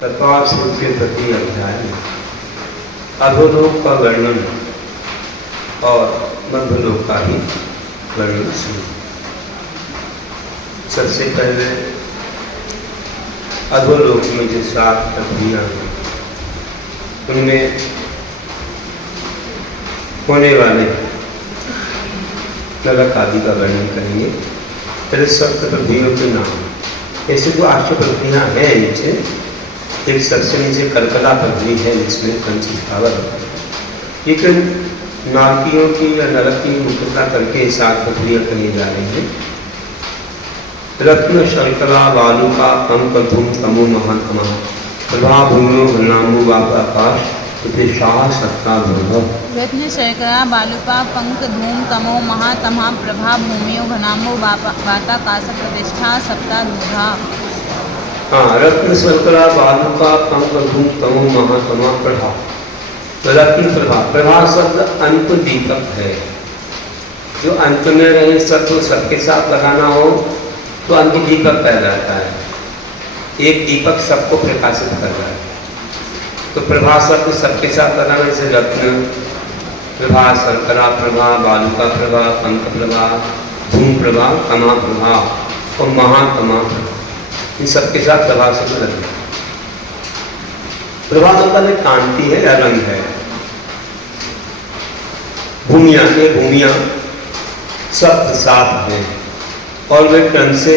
तत्वार सूत्र के प्रति अध्याय में अधोलोक का वर्णन और मध्यलोक का ही वर्णन शुरू। सबसे पहले अधोलोक में जो 7 पृथ्वियाँ हैं उनमें होने वाले नरक आदि का वर्णन करेंगे। पहले 7 पृथ्वियों के नाम। ऐसे जो 8 पृथ्वियाँ हैं नीचे, एक सबसे नीचे कर्कला पृथ्वी है जिसमें पंचस्थावर है। लेकिन नारकियों की या नरक की मुख्यता करके 7 पृथ्वियाँ कही जा रही हैं। रत्न शर्करा वालुका कंक धूम तमो महात्मा प्रभा भूमियों घनाम्बु बाप आकाश प्रतिष्ठा सत्ता भूभ। रत्न शर्करा बालुका पंक धूम तमो महातमा प्रभा भूमियो घनाम्बो वाताकाश प्रतिष्ठा सप्ता दूधा। हाँ, रत्न शर्करा बालुका पंक धूम तमो महातमा प्रभा। रत्न प्रभा, प्रभा शब्द अंत दीपक है। जो अंत में रहे सत्व सबके साथ लगाना हो तो अंत दीपक कहलाता है। एक दीपक सबको प्रकाशित कर रहा है। तो प्रभा शब्द सबके साथ लगाने से रत्न प्रभा, शर्करा प्रभा, बालुका प्रभा, पंक प्रभा, धूम प्रभा, तमा प्रभा और महातमा प्रभा, इन सबके साथ प्रभा शब्द लगना। प्रभा मतलब एक कांति है या रंग है। भूमियाँ, ये भूमियाँ सप्त 7 हैं और वे क्रम से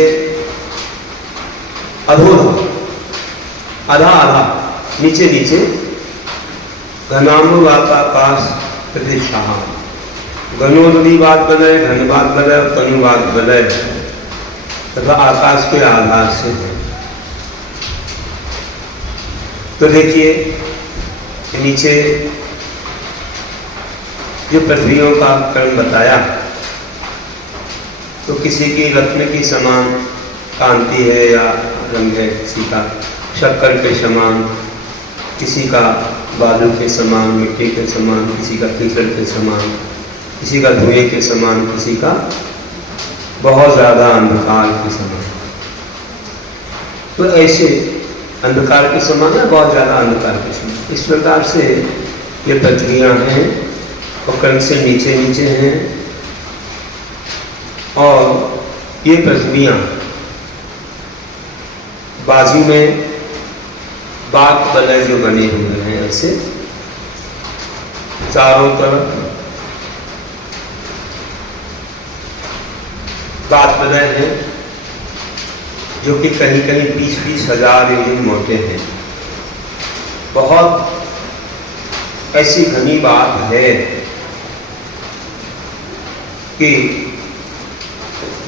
अधोधा, आधा आधा, नीचे नीचे घनाम्बु आकाश प्रतिष्ठा। घनोदीवाद बलय, घनवाद बलय और तनुवाद बलय तथा आकाश के आधार से है। तो देखिए नीचे जो पृथ्वियों का क्रम बताया, तो किसी की रत्न की समान कांति है या रंग है, किसी का शक्कर के समान, किसी का बालू के समान, मिट्टी के समान, किसी का कीचड़ के समान, किसी का धुएं के समान, किसी का बहुत ज़्यादा अंधकार के समान। तो ऐसे अंधकार के समान है, बहुत ज़्यादा अंधकार के समान। इस प्रकार से ये पृथ्वियाँ हैं और क्रम से नीचे नीचे हैं। और ये पृथ्वियाँ बाजू में बाग बलय जो बने हुए हैं, ऐसे चारों तरफ बाग बलय है जो कि कहीं कहीं 20-20 हजार इंच मोटे हैं। बहुत ऐसी घनी बात है कि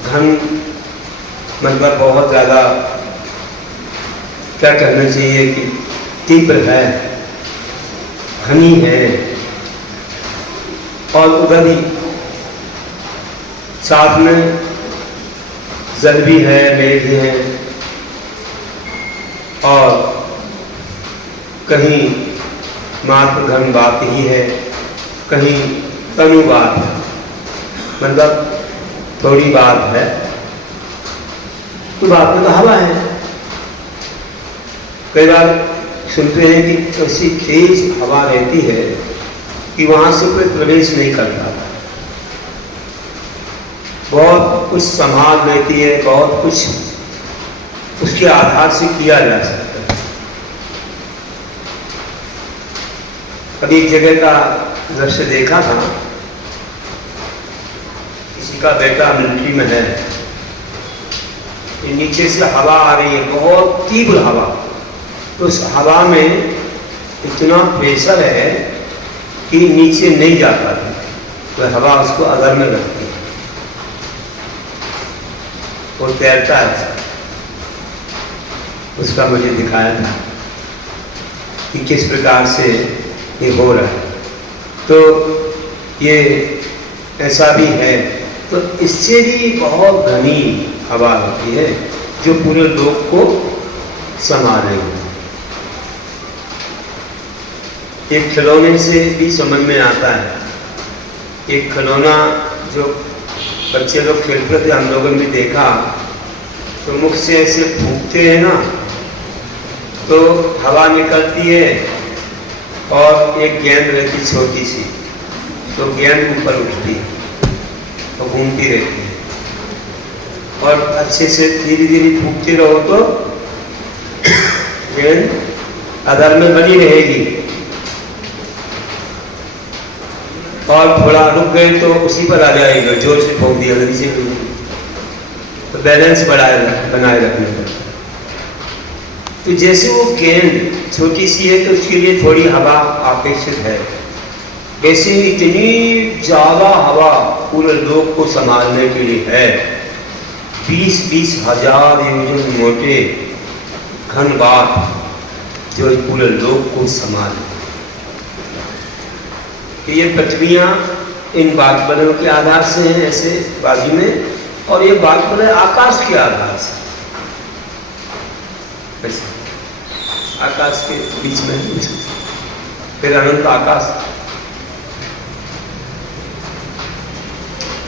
घन मतलब बहुत ज़्यादा, क्या कहना चाहिए कि तीव्र है, घनी है। और उधर ही साथ में जल भी है, मेघ है और कहीं मात्र घन बात ही है, कहीं तनु बात है, मतलब थोड़ी बात है। तो बात में तो हवा है। कई बार सुनते हैं कि ऐसी तेज हवा रहती है कि वहाँ से कोई प्रवेश नहीं कर पाता। बहुत कुछ संभाल लेती है, बहुत कुछ उसके आधार से किया जा सकता है। कभी एक जगह का दृश्य देखा था, किसी का बेटा मिलिट्री में है, नीचे से हवा आ रही है, बहुत तीव्र हवा। तो उस हवा में इतना प्रेशर है कि नीचे नहीं जा पाती, तो हवा उसको अधर में रखती है और तैरता है। उसका मुझे दिखाया था कि किस प्रकार से ये हो रहा है। तो ये ऐसा भी है। तो इससे भी बहुत घनी हवा होती है जो पूरे लोक को संभालेगी। एक खिलौने से भी समझ में आता है। एक खिलौना जो बच्चे लोग खेलते थे, हम लोगों ने भी देखा, तो मुख से ऐसे फूंकते हैं ना, तो हवा निकलती है और एक गेंद रहती छोटी सी, तो गेंद ऊपर उठती है और घूमती रहती है, और अच्छे से धीरे धीरे फूकते रहो तो गेंद आधार में बनी रहेगी, और थोड़ा रुक गए तो उसी पर आ जाएगा, जोर से फूक दिया नीचे, तो बैलेंस बनाए रखने पर। तो जैसे वो गेंद छोटी सी है तो उसके लिए थोड़ी हवा अपेक्षित है, वैसे इतनी ज़्यादा हवा पूरे लोक को संभालने के लिए है। 20-20 हजार योजन मोटे घन बात जो पूरे लोक को संभाले। ये पृथ्वियाँ इन बादलों के आधार से हैं ऐसे बाजू में, और ये बादल आकाश के आधार से, ऐसे आकाश के बीच में, फिर अनंत आकाश।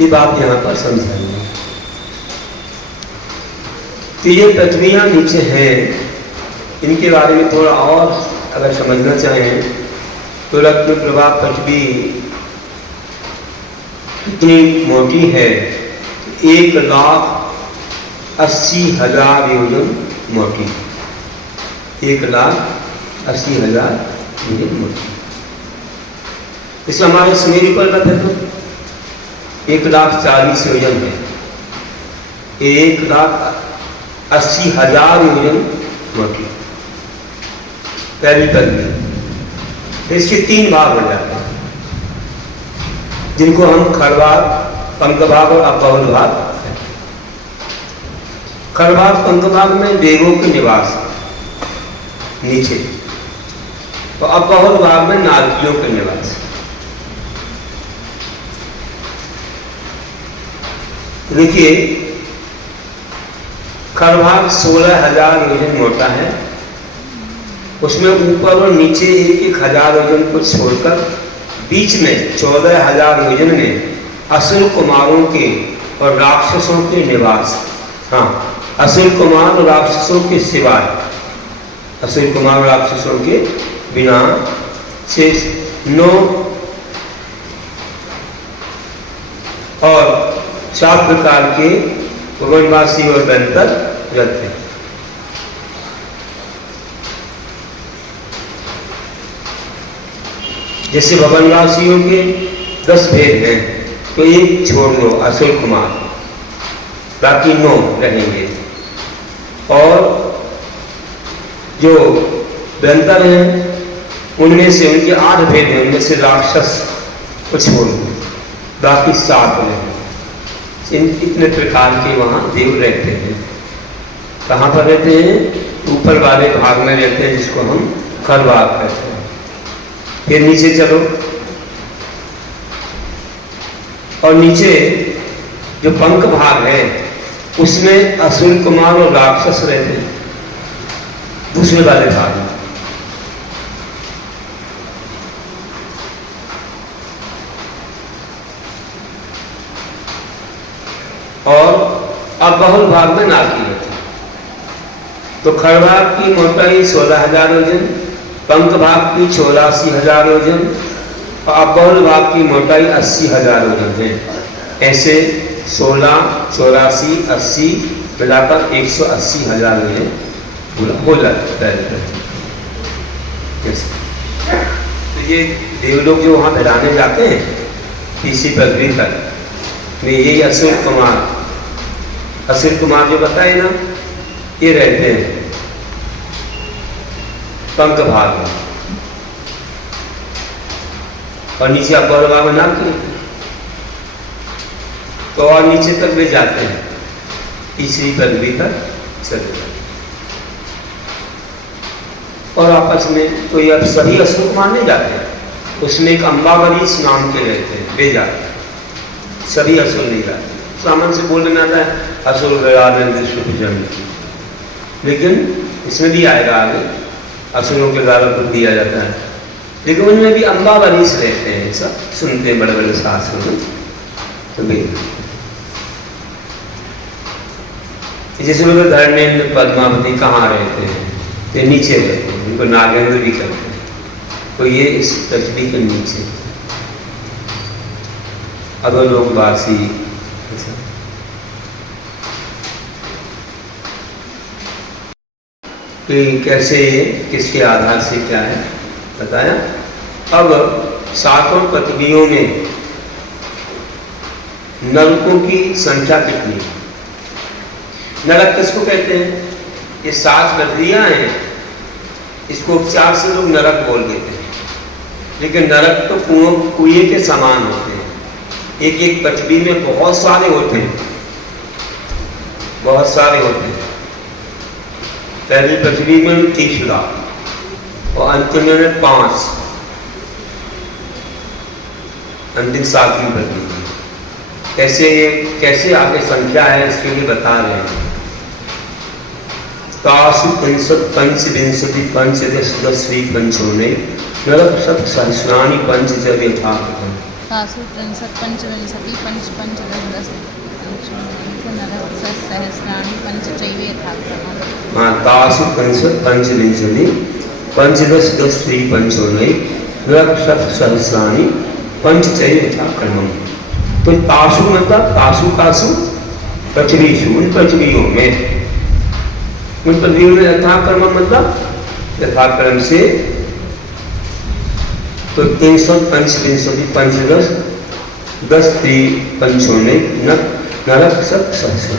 ये बात यहाँ पर समझाएंगे। तो ये पृथ्वियाँ नीचे हैं, इनके बारे में थोड़ा और अगर समझना चाहें तो रत्न प्रभा पृथ्वी कितनी मोटी है, 1,80,000 योजन मोटी, 1,80,000 योजन मोटी। इसमें हमारे सुमेरु पर्वत है तो 1,40,000 योजन है, 1,80,000 योजन मोटी पहली पृथ्वी। इसके 3 भाग हो जाते हैं, जिनको हम खरभाग, पंकभाग और अपहुल भाग। खरभाग पंकभाग में देवों के निवास नीचे, तो अपहुल भाग में नारकियों के निवास। देखिए खरभाग 16,000 योजन मोटा है, उसमें ऊपर और नीचे 1,000 योजन को छोड़कर बीच में 14,000 योजन में असुर कुमारों के और राक्षसों के निवास। हाँ, असुर कुमार और राक्षसों के सिवाय, असुर कुमार और राक्षसों के बिना शेष 9 और 4 प्रकार के वनवासी और दंतर रहते हैं। जैसे भवनवासियों के 10 भेद हैं, तो एक छोड़ लो असुर कुमार, बाकी 9 रहेंगे। और जो दंतर हैं उनमें से उनके 8 भेद हैं, उनमें से राक्षस को छोड़ दो, बाकी 7 रहेंगे। इतने प्रकार के वहाँ देव रहते हैं। कहाँ पर रहते हैं? ऊपर वाले भाग में रहते हैं, जिसको हम खरभाग कहते हैं। फिर नीचे चलो, और नीचे जो पंख भाग है उसमें असुर कुमार और राक्षस रहते हैं, दूसरे वाले भाग में। और अब बहुल भाग में नारकी रहते हैं। तो खरभाग की मोटाई 16,000 योजन, पंख भाग की 84,000 योजन, और अबहुल भाग की मोटाई 80,000 योजन है। ऐसे 16, 84, 80 मिलाकर 180,000 योजन हो जाता है। तो ये देवलोक जो वहाँ बैठाने जाते हैं तीसरी पृथ्वी तक में, यही असुर कुमार जो बताए ना, ये रहते हैं पंख भाग में, और नीचे अबहुल भाग में नारकी, तो और नीचे तक वे जाते हैं, तीसरी पृथ्वी तक चले जाते हैं। और आपस में तो ये सभी असुर कुमार नहीं जाते हैं, उसमें एक अम्बावरीश नाम के रहते हैं, वे जाते हैं, सभी असुर नहीं जाते। सामान से बोल देना था असुर लेकिन इसमें भी आएगा आगे, असुरों के द्वारा को दिया जाता है, लेकिन उनमें भी अम्बावरीश रहते हैं, सब सुनते हैं बड़े बड़े शास्त्रों में। तो जैसे बोलो धर्मेंद्र पद्मावती कहाँ रहते हैं, तो ये नीचे रहते हैं, इनको नागेंद्र भी कहते हैं। तो ये इस पृथ्वी के नीचे अधोलोकवासी। कि कैसे किसके आधार से क्या है बताया। अब सातों पृथ्वियों में नरकों की संख्या कितनी है? नरक किसको कहते हैं? ये 7 पृथ्वियां हैं, इसको उपचार से लोग नरक बोल देते हैं, लेकिन नरक तो कुएं के समान होते हैं। एक एक पृथ्वी में बहुत सारे होते हैं, बहुत सारे होते हैं। पहली पृथ्वी में 30 लाख और अंतिम में 5, अंतिम 7वीं पृथ्वी। कैसे आगे संख्या है इसके लिए बता रहे हैं। काशु पंचविंशति पंचदशी पंचोने नरक सप्त सहस्राणि पंच जब यथाकृतम्। तासु 63 पंचविंशति पंचदश नरक सहस्राणि पंच चैव यथाक्रमम्। हाँ, तासु पंचविंशति पंचदशी पंचोने नरक सप्त सहस्राणि पंच चैव यथाक्रमम्। तो तासु मतलब तासु पृथ्वीषु, उन पृथ्वियों में, उन पृथ्वियों में यथाक्रम मतलब यथाक्रम से। तो 3पंचविंशति पंचदश 10 पंचोने नरक सप्त सहस्र।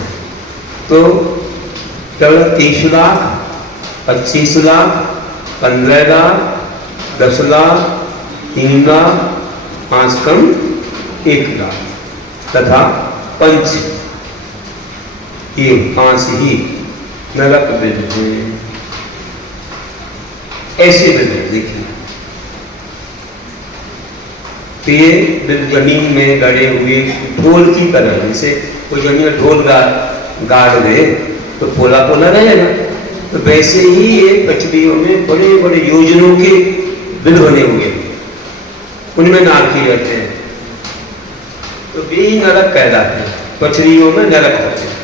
तो केवल 30 लाख 25 लाख 15 लाख 10 लाख 3 लाख 5 कम 1 लाख तथा पंच ये 5 ही नरक विद हैं। ऐसे विद हैं। देखिए तो ये विद जमीन में गड़े हुए ढोल की तरह, जैसे कोई जमीन में ढोल गाड़ दे तो पोला पोला रहेगा, तो वैसे ही ये पृथ्वियों में बड़े बड़े योजनों के बिल बने हुए, उनमें नारकी रहते हैं। तो वे नरक कहलाते हैं, पृथ्वियों में नरक होते हैं।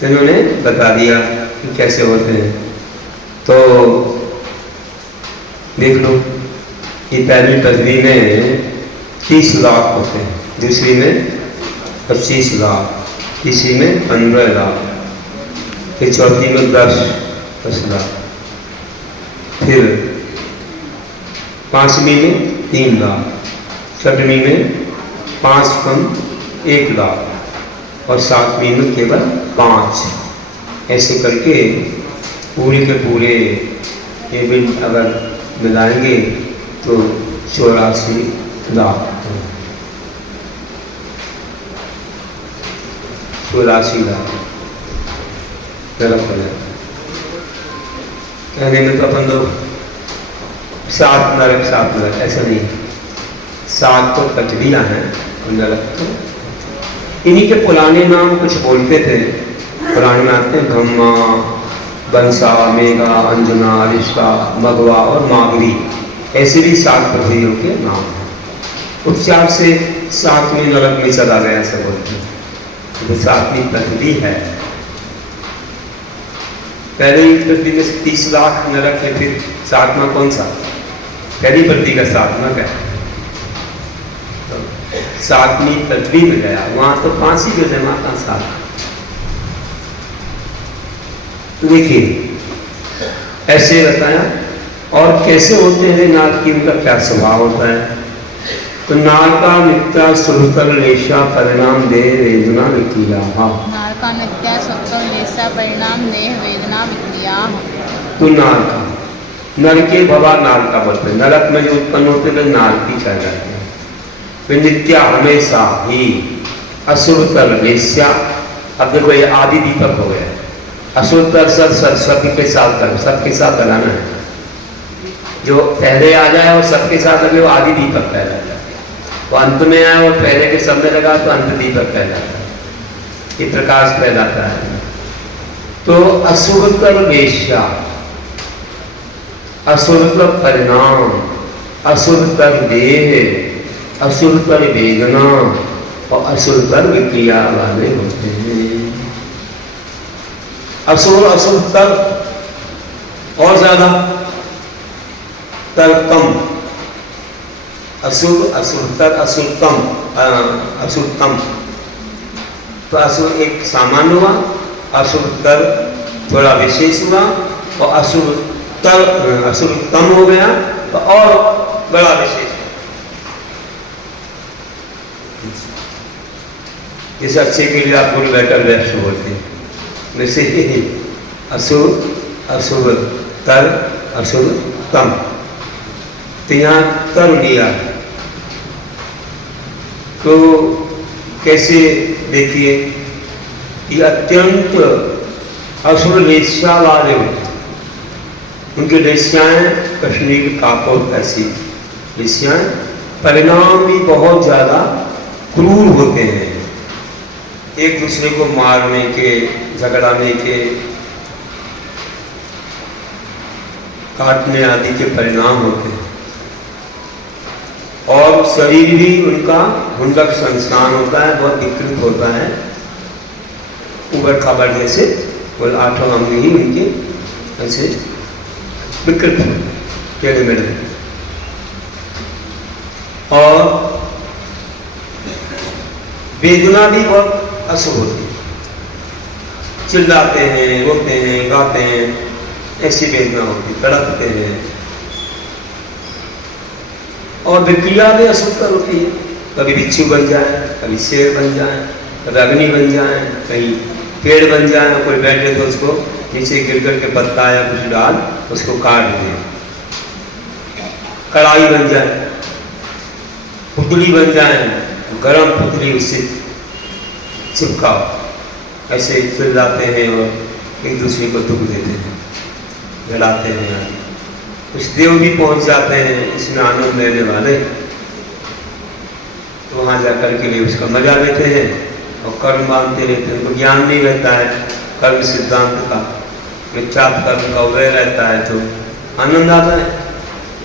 तो इन्होंने बता दिया कि कैसे होते हैं। तो देख लो, ये पहली पृथ्वी में 30 लाख होते हैं, दूसरी में 25 लाख, तीसरी में 15 लाख, फिर चौथी में 10 लाख, फिर 5वीं में 3 लाख, 6वीं में 5 कम 1 लाख और 7वीं में केवल 5। ऐसे करके पूरे के पूरे ये बिल अगर मिलाएंगे तो 84 लाख 84 लाख नरक हो जाता है। कहने में तो अपन लोग 7 नरक ऐसा नहीं, 7 तो पृथ्वियां हैं और नरक तो इन्हीं के पुराने नाम कुछ बोलते थे। पुराने में आते हैं ब्रह्मा, बंसा, मेघा, अंजना, रिश्ता, मगवा और मागवी, ऐसे भी 7 पृथ्वियों के नाम हैं। उपचार से 7वें नरक में चला गया ऐसा बोलते हैं। तो 7वीं पृथ्वी है। पहले ही पृथ्वी में 30 लाख नरक है, फिर 7वां कौन सा? पहली पृथ्वी का 7वां क्या है? 7वीं पृथ्वी में गया, वहां तो 5 ही गए, वहां का 7। तो देखिए ऐसे बताया। और कैसे होते हैं नाग की, उनका क्या स्वभाव होता है? तो नाग का नित्या सुरतल लेशा परिणाम दे वेदना विक्रिया। नाग का नित्या सुरतल लेशा परिणाम देह वेदना विक्रिया। तो नाग का, नर के भवा नाग का बोलते हैं, नरक में जो उत्पन्न होते हैं नाग भी कह जाते हैं। वे नित्या हमेशा ही असुरतल लेशा। अब देखो ये आदि दीपक हो गया, असुरतल सबके साथ लगाना है। जो पहले आ जाए और सबके साथ लगे वो आदि दीपक कहलाता है, वो अंत में आए और पहले के सब में लगा तो अंत दीपक कहलाता है, ये प्रकाश कहलाता है। तो असुरतल वेश्या, असुरतल परिणाम, असुरतल देह, असुरतल वेदना और असुरतल विक्रिया वाले होते हैं। असुर असुरतल और ज्यादा तरतम, असुर असुरतर असुरतम, असुरतम। तो असुर एक सामान्य हुआ, असुरतर थोड़ा विशेष हुआ, और असुरतम हो गया तो और बड़ा विशेष। इस अच्छे के लिए आप गुड बेटर बेस्ट बोलते हैं, वैसे ही असुर असुर तर असुर तम। तो यहाँ तर लिया, तो कैसे देखिए, ये अत्यंत असुर वेश्या वाले होते, उनकी वेश्याएं कश्मीर कापुर ऐसी वेश्याएं, परिणाम भी बहुत ज्यादा क्रूर होते हैं, एक दूसरे को मारने के, झगड़ाने के, काटने आदि के परिणाम होते हैं। और शरीर भी उनका हुंडक संस्थान होता है, बहुत विकृत होता है, उबड़ खाबड़ जैसे, और 8 अंग ही उनके ऐसे विकृत टेढ़े मेढ़े। और वेदना भी बहुत अशुभ होती है, चिल्लाते हैं, रोते हैं, गाते हैं, ऐसी वेदना होती, तड़पते हैं। और विक्रिया भी अशुभकर होती है, कभी बिच्छू बन जाए, कभी शेर बन जाए, कभी अग्नि बन जाए, कहीं पेड़ बन जाए, कोई बैठे तो उसको नीचे गिर करके पत्ता या कुछ डाल उसको काट दे, कड़ाई बन जाए, पुतली बन जाए, गरम पुतली उससे चिपकाओ, ऐसे चिल्लाते हैं और एक दूसरे को दुख देते हैं, जलाते हैं। कुछ देव भी पहुंच जाते हैं इसमें आनंद लेने वाले, तो वहां जाकर के लिए उसका मजा लेते हैं और कर्म बांधते रहते हैं। उनको ज्ञान नहीं रहता है कर्म सिद्धांत का, मिथ्याप कर्म का उदय रहता है तो आनंद आता है।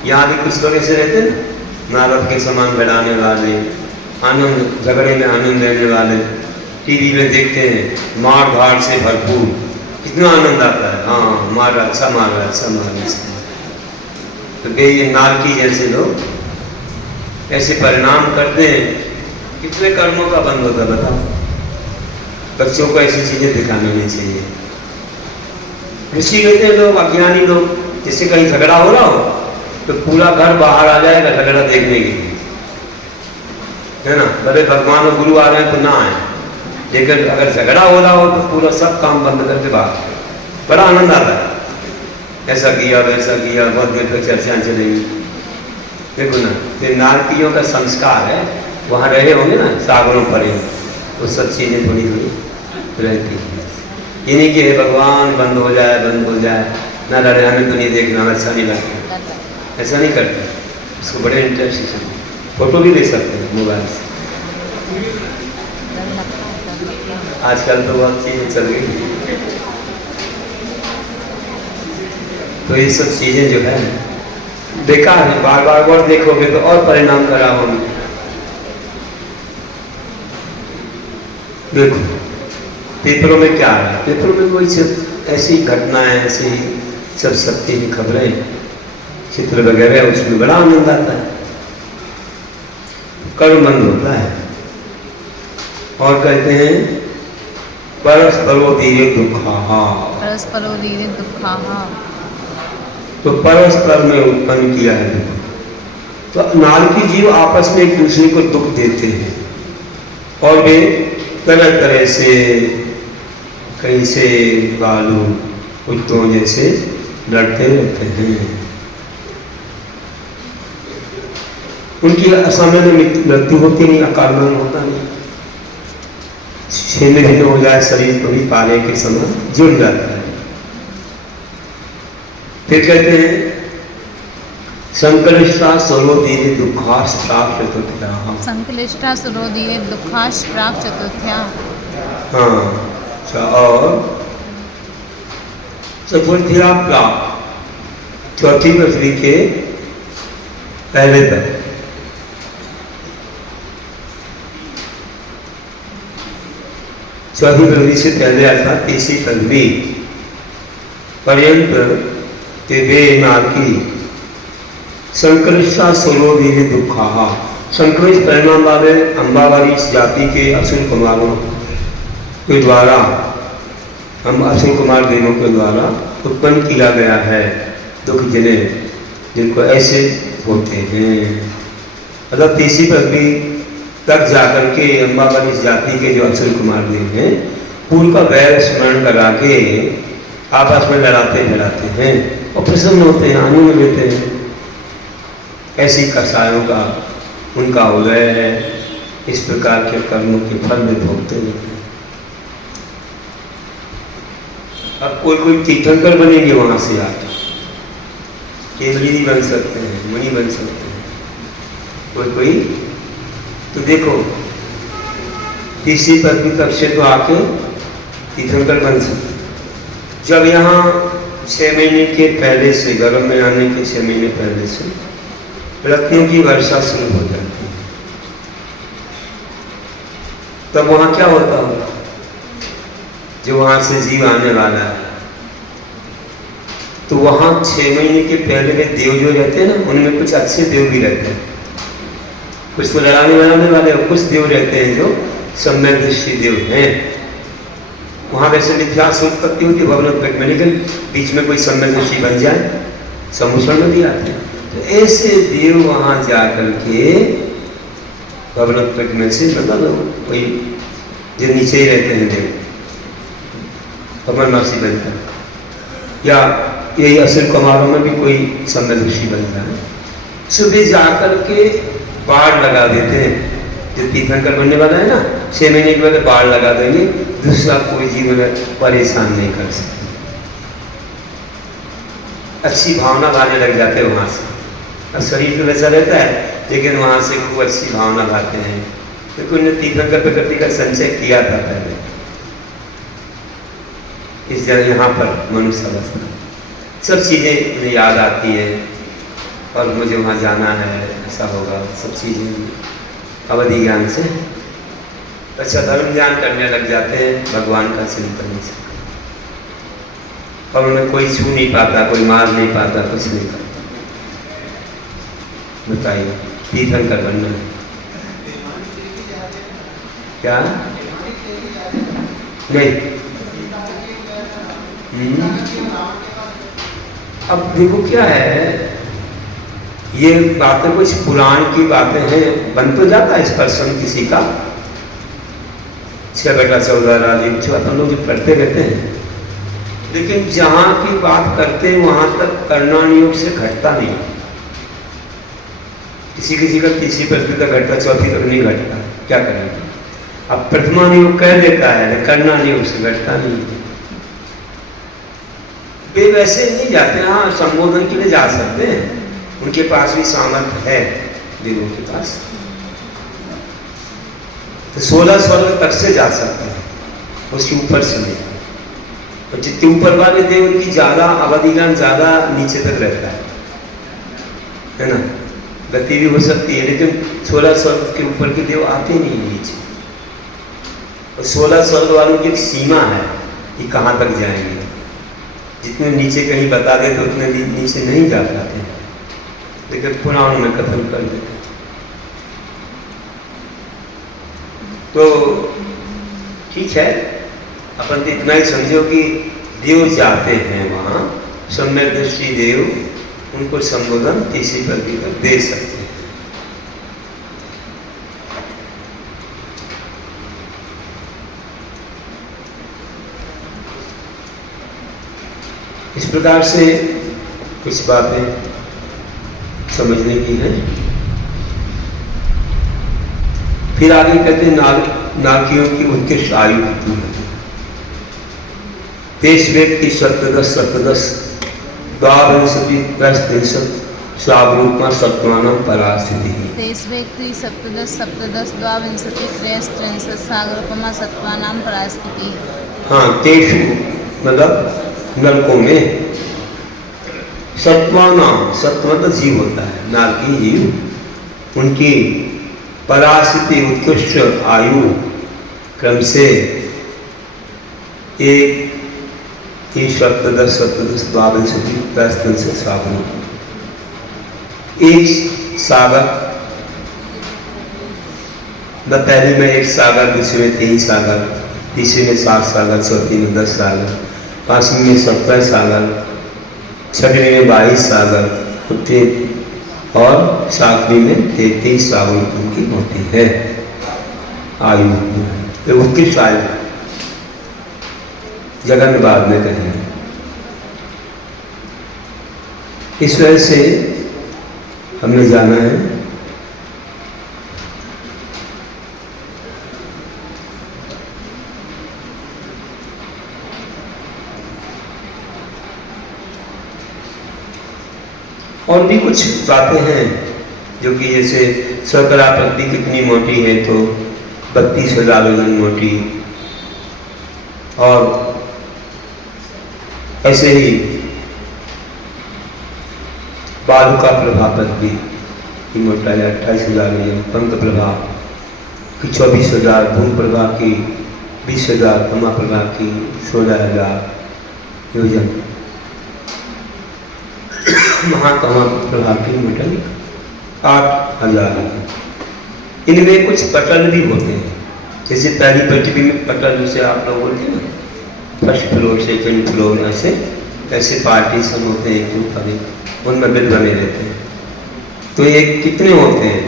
यहाँ भी कुछ लोग ऐसे रहते हैं नारद के समान बढ़ाने वाले, आनंद झगड़े में आनंद लेने वाले, टीवी में देखते हैं मार धाड़ से भरपूर, कितना आनंद आता है, हाँ मार अच्छा मार रहा है, अच्छा मार रहा है। तो ये नारकी जैसे लोग ऐसे परिणाम करते हैं, कितने कर्मों का बंद होता है बताओ। बच्चों को ऐसी चीजें दिखानी नहीं चाहिए। ऋषि कहते हैं लोग, अज्ञानी लोग, जिससे कहीं झगड़ा हो रहा हो तो पूरा घर बाहर आ जाएगा झगड़ा देखने के लिए, है ना। भले भगवान और गुरु आ रहे हैं तो ना आए, लेकिन अगर झगड़ा हो रहा हो तो पूरा सब काम बंद करके बाहर, बड़ा आनंद आता है। ऐसा किया वैसा किया, बहुत देर तक चर्चाएं चलेंगी। देखो ना, ये नारकियों का संस्कार है, वहाँ रहे होंगे ना सागरों पर, वो सब चीजें थोड़ी थोड़ी रहती है। ये नहीं कि भगवान बंद हो जाए, बंद हो जाए, ना लड़े, हमें तो नहीं देखना, अच्छा नहीं लगता, ऐसा नहीं करते। उसको बड़े इंटरेस्ट से फोटो भी ले सकते हैं मोबाइल से, आजकल तो बहुत चीजें चल गई। तो ये सब चीजें जो है बेकार है, बार बार और देखोगे तो और परिणाम खराब होंगे। देखो पेपरों में क्या है, पेपरों में कोई सब ऐसी घटनाएं, ऐसी सब सत्य की खबरें, चित्र वगैरह, उसमें बड़ा आनंद आता है, कर्म बंद होता है। और कहते हैं परस्परो धीरे दुखाहा, परस्परो धीरे दुखाहा, तो परस्पर में उत्पन्न किया है दुख। तो नारकी जीव आपस में एक दूसरे को दुख देते हैं और वे तरह तरह से, कहीं से बालू कुत्तों जैसे लड़ते रहते हैं। उनकी असमय में मृत्यु होती नहीं, अकाल मरण होता नहीं, छिन्न भिन्न हो जाए शरीर तो भी पारे के समय जुड़ जाता है। फिर कहते हैं संकलिष्टा स्वरोधीरे दुखाश प्राक चतुर्थ्या, संकलिष्टा स्वरोधीरे दुखाश प्राक चतुर्थ्या। हाँ, और चतुर्थ्या प्राक, चौथी पृथ्वी के पहले तक, चौथी पृथ्वी से पहले अर्थात तीसरी पृथ्वी पर्यंत कि वे नारकी संकृष्टा स्वरोधि दुखा, संक्रमित परिणाम वाले अम्बावाली जाति के असुर कुमारों के द्वारा, हम असुर कुमार देवों के द्वारा उत्पन्न किया गया है दुख जिनको ऐसे होते हैं। मतलब तीसरी पृथ्वी तक जाकर के अम्बावाली जाति के जो असुर कुमार देव हैं पूर्व का वैर स्मरण करा के आपस में लड़ाते भिड़ाते हैं और प्रसन्न होते हैं, आनंद लेते हैं। ऐसी कसायों का उनका उदय है। इस प्रकार के कर्मों के फल में भोगते रहते हैं। अब कोई तीर्थंकर बनेंगे वहां से आके, केवली नहीं बन सकते हैं, मुनि बन सकते हैं। कोई तो देखो तीसरी पृथ्वी तक से तो आके तीर्थंकर बन सकते। जब यहाँ 6 महीने के पहले से, गर्भ में आने के 6 महीने पहले से रत्नों की वर्षा शुरू हो जाती है, तब वहां क्या होता होगा? जो वहां से जीव आने वाला है तो वहां 6 महीने के पहले के देव जो रहते हैं ना, उनमें कुछ अच्छे देव भी रहते हैं, कुछ तो लड़ाने वाले और कुछ देव रहते हैं जो सम्यक दृष्टि देव हैं। वहां वैसे मिथ्यास उत्पत्ति होती है भवन में, लेकिन बीच में कोई सम्यक दृष्टि बन जाए, सम्मुषण में भी आते हैं। तो ऐसे देव वहां जाकर के भवन में से, मतलब कोई जो नीचे ही रहते हैं देव, कमलनाशी बनता है, या यही असुर कुमारों में भी कोई सम्यदृष्टि बनता है, सुबह जाकर के बाढ़ लगा देते हैं। जो तीर्थंकर बनने वाला है ना, 6 महीने के बाद बाढ़ लगा देंगे, दूसरा कोई जीवन परेशान नहीं कर सकते। अच्छी भावना लाने लग जाते हैं वहां से। अब शरीर तो वैसा रहता है, लेकिन वहां से खूब अच्छी भावना लाते हैं, क्योंकि उन्होंने तीर्थंकर प्रकृति का संचय किया था पहले इस यहाँ पर मनुष्य अवस्था। सब चीज़ें मुझे याद आती हैं और मुझे वहाँ जाना है, ऐसा होगा, सब चीज़ें अवधि ज्ञान से अच्छा धर्म ज्ञान करने लग जाते हैं भगवान का चिंतन से। और उन्हें कोई छू नहीं पाता, कोई मार नहीं पाता, कुछ नहीं करता। बताइए, तीर्थंकर बनना है क्या? नहीं। अब देखो क्या है, ये बातें कुछ पुराण की बातें हैं, बन तो जाता है स्पर्शन किसी का, 6 बेटा 14 राजीव 14, हम लोग पढ़ते रहते हैं, लेकिन जहाँ की बात करते हैं वहां तक करना नियोग से घटता नहीं। किसी का तीसरी पृथ्वी तक घटता, चौथी तक नहीं घटता, क्या करेंगे? अब प्रथमा नियोग कह देता है, करना नियोग से घटता नहीं। वे वैसे नहीं जाते, हाँ संबोधन के लिए जा सकते हैं, उनके पास भी सामर्थ्य है देवों के पास, तो 16 स्वर्ग तक से जा सकते हैं, उसके ऊपर से नहीं। और जितने ऊपर वाले देव उनकी ज्यादा अवधिगान ज्यादा नीचे तक रहता है ना, गति भी हो सकती है, लेकिन 16 स्वर्ग के ऊपर के देव आते नहीं नीचे। और 16 स्वर्ग वालों की एक सीमा है कि कहाँ तक जाएंगे, जितने नीचे कहीं बता दे तो उतने नीचे नहीं जा पाते हैं, लेकिन पुराण में कथन कर देते। तो ठीक है, अपन तो इतना ही समझो कि देव जाते हैं वहाँ, सम्यक दृष्टि देव उनको संबोधन तीसरी पृथ्वी पर दे सकते हैं। इस प्रकार से कुछ बातें समझने की है। फिर आगे कहते हैं नागियों की उत्कृष्ट आयु कितनी है। देश व्यक्ति 17 द्वाविंशति स्वावरूपमा सत्वानां परास्थिति। देश व्यक्ति 17 द्वाविंशति सागरूपमा सत्वानां परास्थिति। हाँ, तेषु मतलब नरकों में सत्व जीव होता है, नारकी जीव, उनकी परास्थिति उत्कृष्ट आयु क्रम से एक ये सप्तदश सप्तदश द्वाविंशति से सागर, एक सागर पहले में 1 सागर, दूसरे में 3 सागर, तीसरे में 7 सागर, चौथी में 10 सागर, पांचवीं में 17 सागर, छठवीं में 22 सागर और सातवीं में 33 सागर उनकी होती है आयु। तो उत्कृष्ट आयु जगन बाद में कहें। इस वजह से हमने जाना है और भी कुछ बातें हैं जो कि जैसे शर्करा पत्ती कितनी मोटी है तो 32,000 वजन मोटी, और ऐसे ही बालू का प्रभा पत्ती की मोटाई 28,000 वजन, पंख प्रभा की 24,000, भूम प्रभा की 20,000, तमा प्रभा की 16,000 वजन, महात्मा प्रभा की मोटाई 8,000। इनमें कुछ पटल भी होते हैं, जैसे पहली पृथ्वी में पटल जैसे आप लोग बोलते हैं ना, फर्स्ट फ्लोर सेकेंड फ्लोर, ऐसे पार्टीशन होते हैं एक ऊपर एक, उनमें बिल बने रहते हैं। तो ये कितने होते हैं?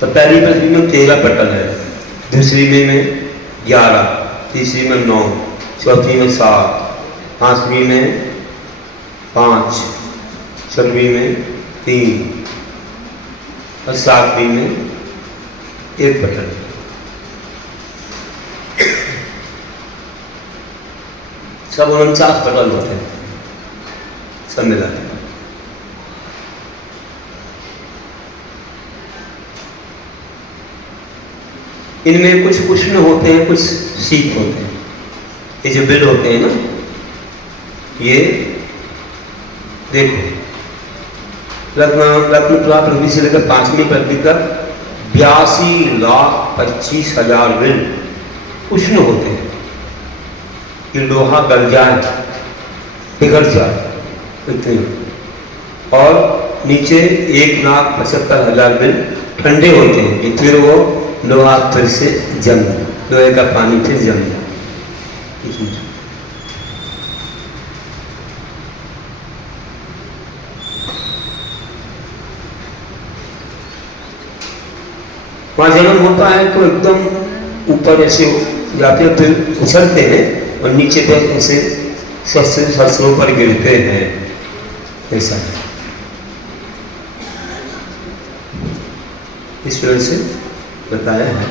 तो पहली पृथ्वी में 13 पटल है, दूसरी में 11, तीसरी में 9, चौथी में 7, पांचवीं में 5, छठवीं में 3 और सातवीं में 1 पटल। सब 49 पटल होते हैं सब मिला के। इनमें कुछ उष्ण होते हैं, कुछ शीत होते हैं। ये जो बिल होते हैं ना, ये देखो रत्न प्रभा पृथ्वी से लेकर 5वीं पृथ्वी तक 82,25,000 बिल उष्ण होते हैं कि लोहा गल जाए, पिघल जाए इतने, और नीचे 1,75,000 बिल ठंडे होते हैं कि फिर वो लोहा फिर से जम जाए, लोहे का पानी फिर जम जाए। वहाँ जन्म होता है तो एकदम ऊपर ऐसे जाते हैं, फिर उछलते हैं और नीचे पर ऐसे शस्त्रों पर गिरते हैं, ऐसा है। इस वजह से बताया है।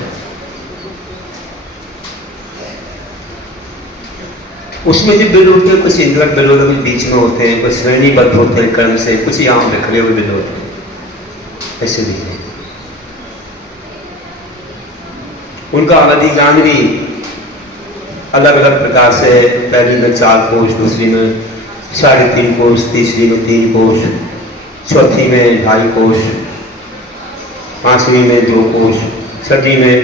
उसमें जो बिल होते हैं, कुछ इंद्रक बिल होते हैं, बीच में होते हैं, कुछ श्रेणीबद्ध होते हैं क्रम से, कुछ यहाँ बिखरे हुए बिल होते हैं, ऐसे भी है। उनका अवधि ज्ञान भी अलग अलग प्रकार से है। पहली में 4 कोश, दूसरी में 3.5 कोश, तीसरी में 3 कोश, चौथी में 2.5 कोश, पांचवीं में 2 कोश, छठी में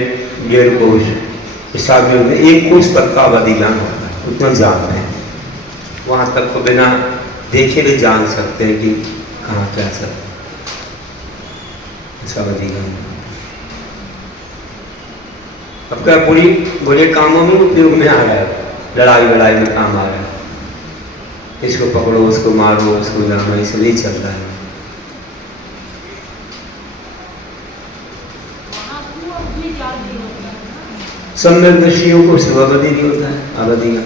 1.5 कोश, सातवीं में 1 कोश तक का अवधि ज्ञान होता है। उतना जानते हैं, वहाँ तक को बिना देखे भी जान सकते हैं कि कहाँ क्या सब ऐसा अवधि ज्ञान। अब क्या बुरे कामों में उपयोग में आ रहा है, लड़ाई में काम आ रहा है, इसको पकड़ो, उसको मारो, उसको जानो, इसे नहीं चलता है। सम्यदर्शियों को शिवावधि नहीं होता है, अवधि का।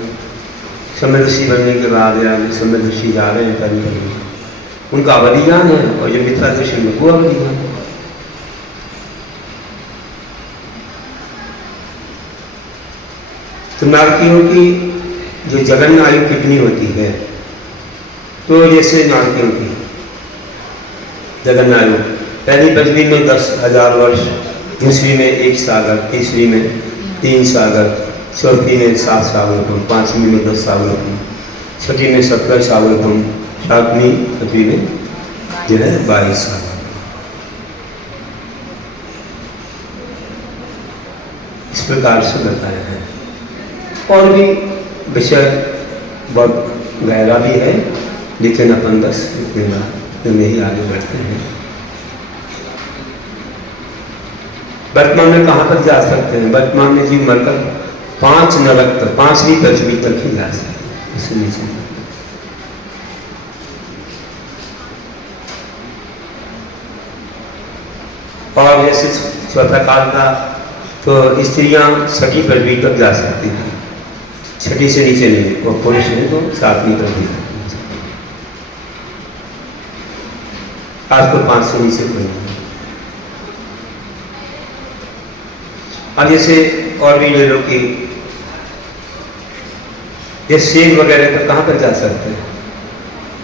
सम्यदर्शी बनने के बाद या सम्यदर्शी जा रहे हैं कभी उनका अवधि ज्ञान है, और जो मिथ्या दर्शन में वो अवधि ज्ञान है। तो नारकियों की जो जगन आयु कितनी होती है? तो जैसे नारकियों की जगन आयु पहली पृथ्वी में 10,000 वर्ष, दूसरी में 1 सागर, तीसरी में 3 सागर, चौथी में 7 सागर, पांचवीं में 10 सागर, छठी में 17 सागर, सातवीं पृथ्वी में जो है 22 सागर। इस प्रकार से बताया है। और भी विषय बहुत गहरा भी है, लेकिन अपन बस इतने में ही आगे बढ़ते हैं। वर्तमान में कहाँ तक जा सकते हैं? वर्तमान में जीव मरकर 5 नरक तक, 5वीं पृथ्वी तक ही जा सकते हैं, उससे नीचे। और जैसे चौथा काल था तो स्त्रियां 6वीं पृथ्वी तक जा सकती हैं, 6वीं से नीचे नहीं, और पुरुष है तो 7वीं पृथ्वी तक। आज तो 5 से नीचे कोई नहीं। अब जैसे और भी ले लो कि ये शेर वगैरह तो कहाँ तक जा सकते हैं?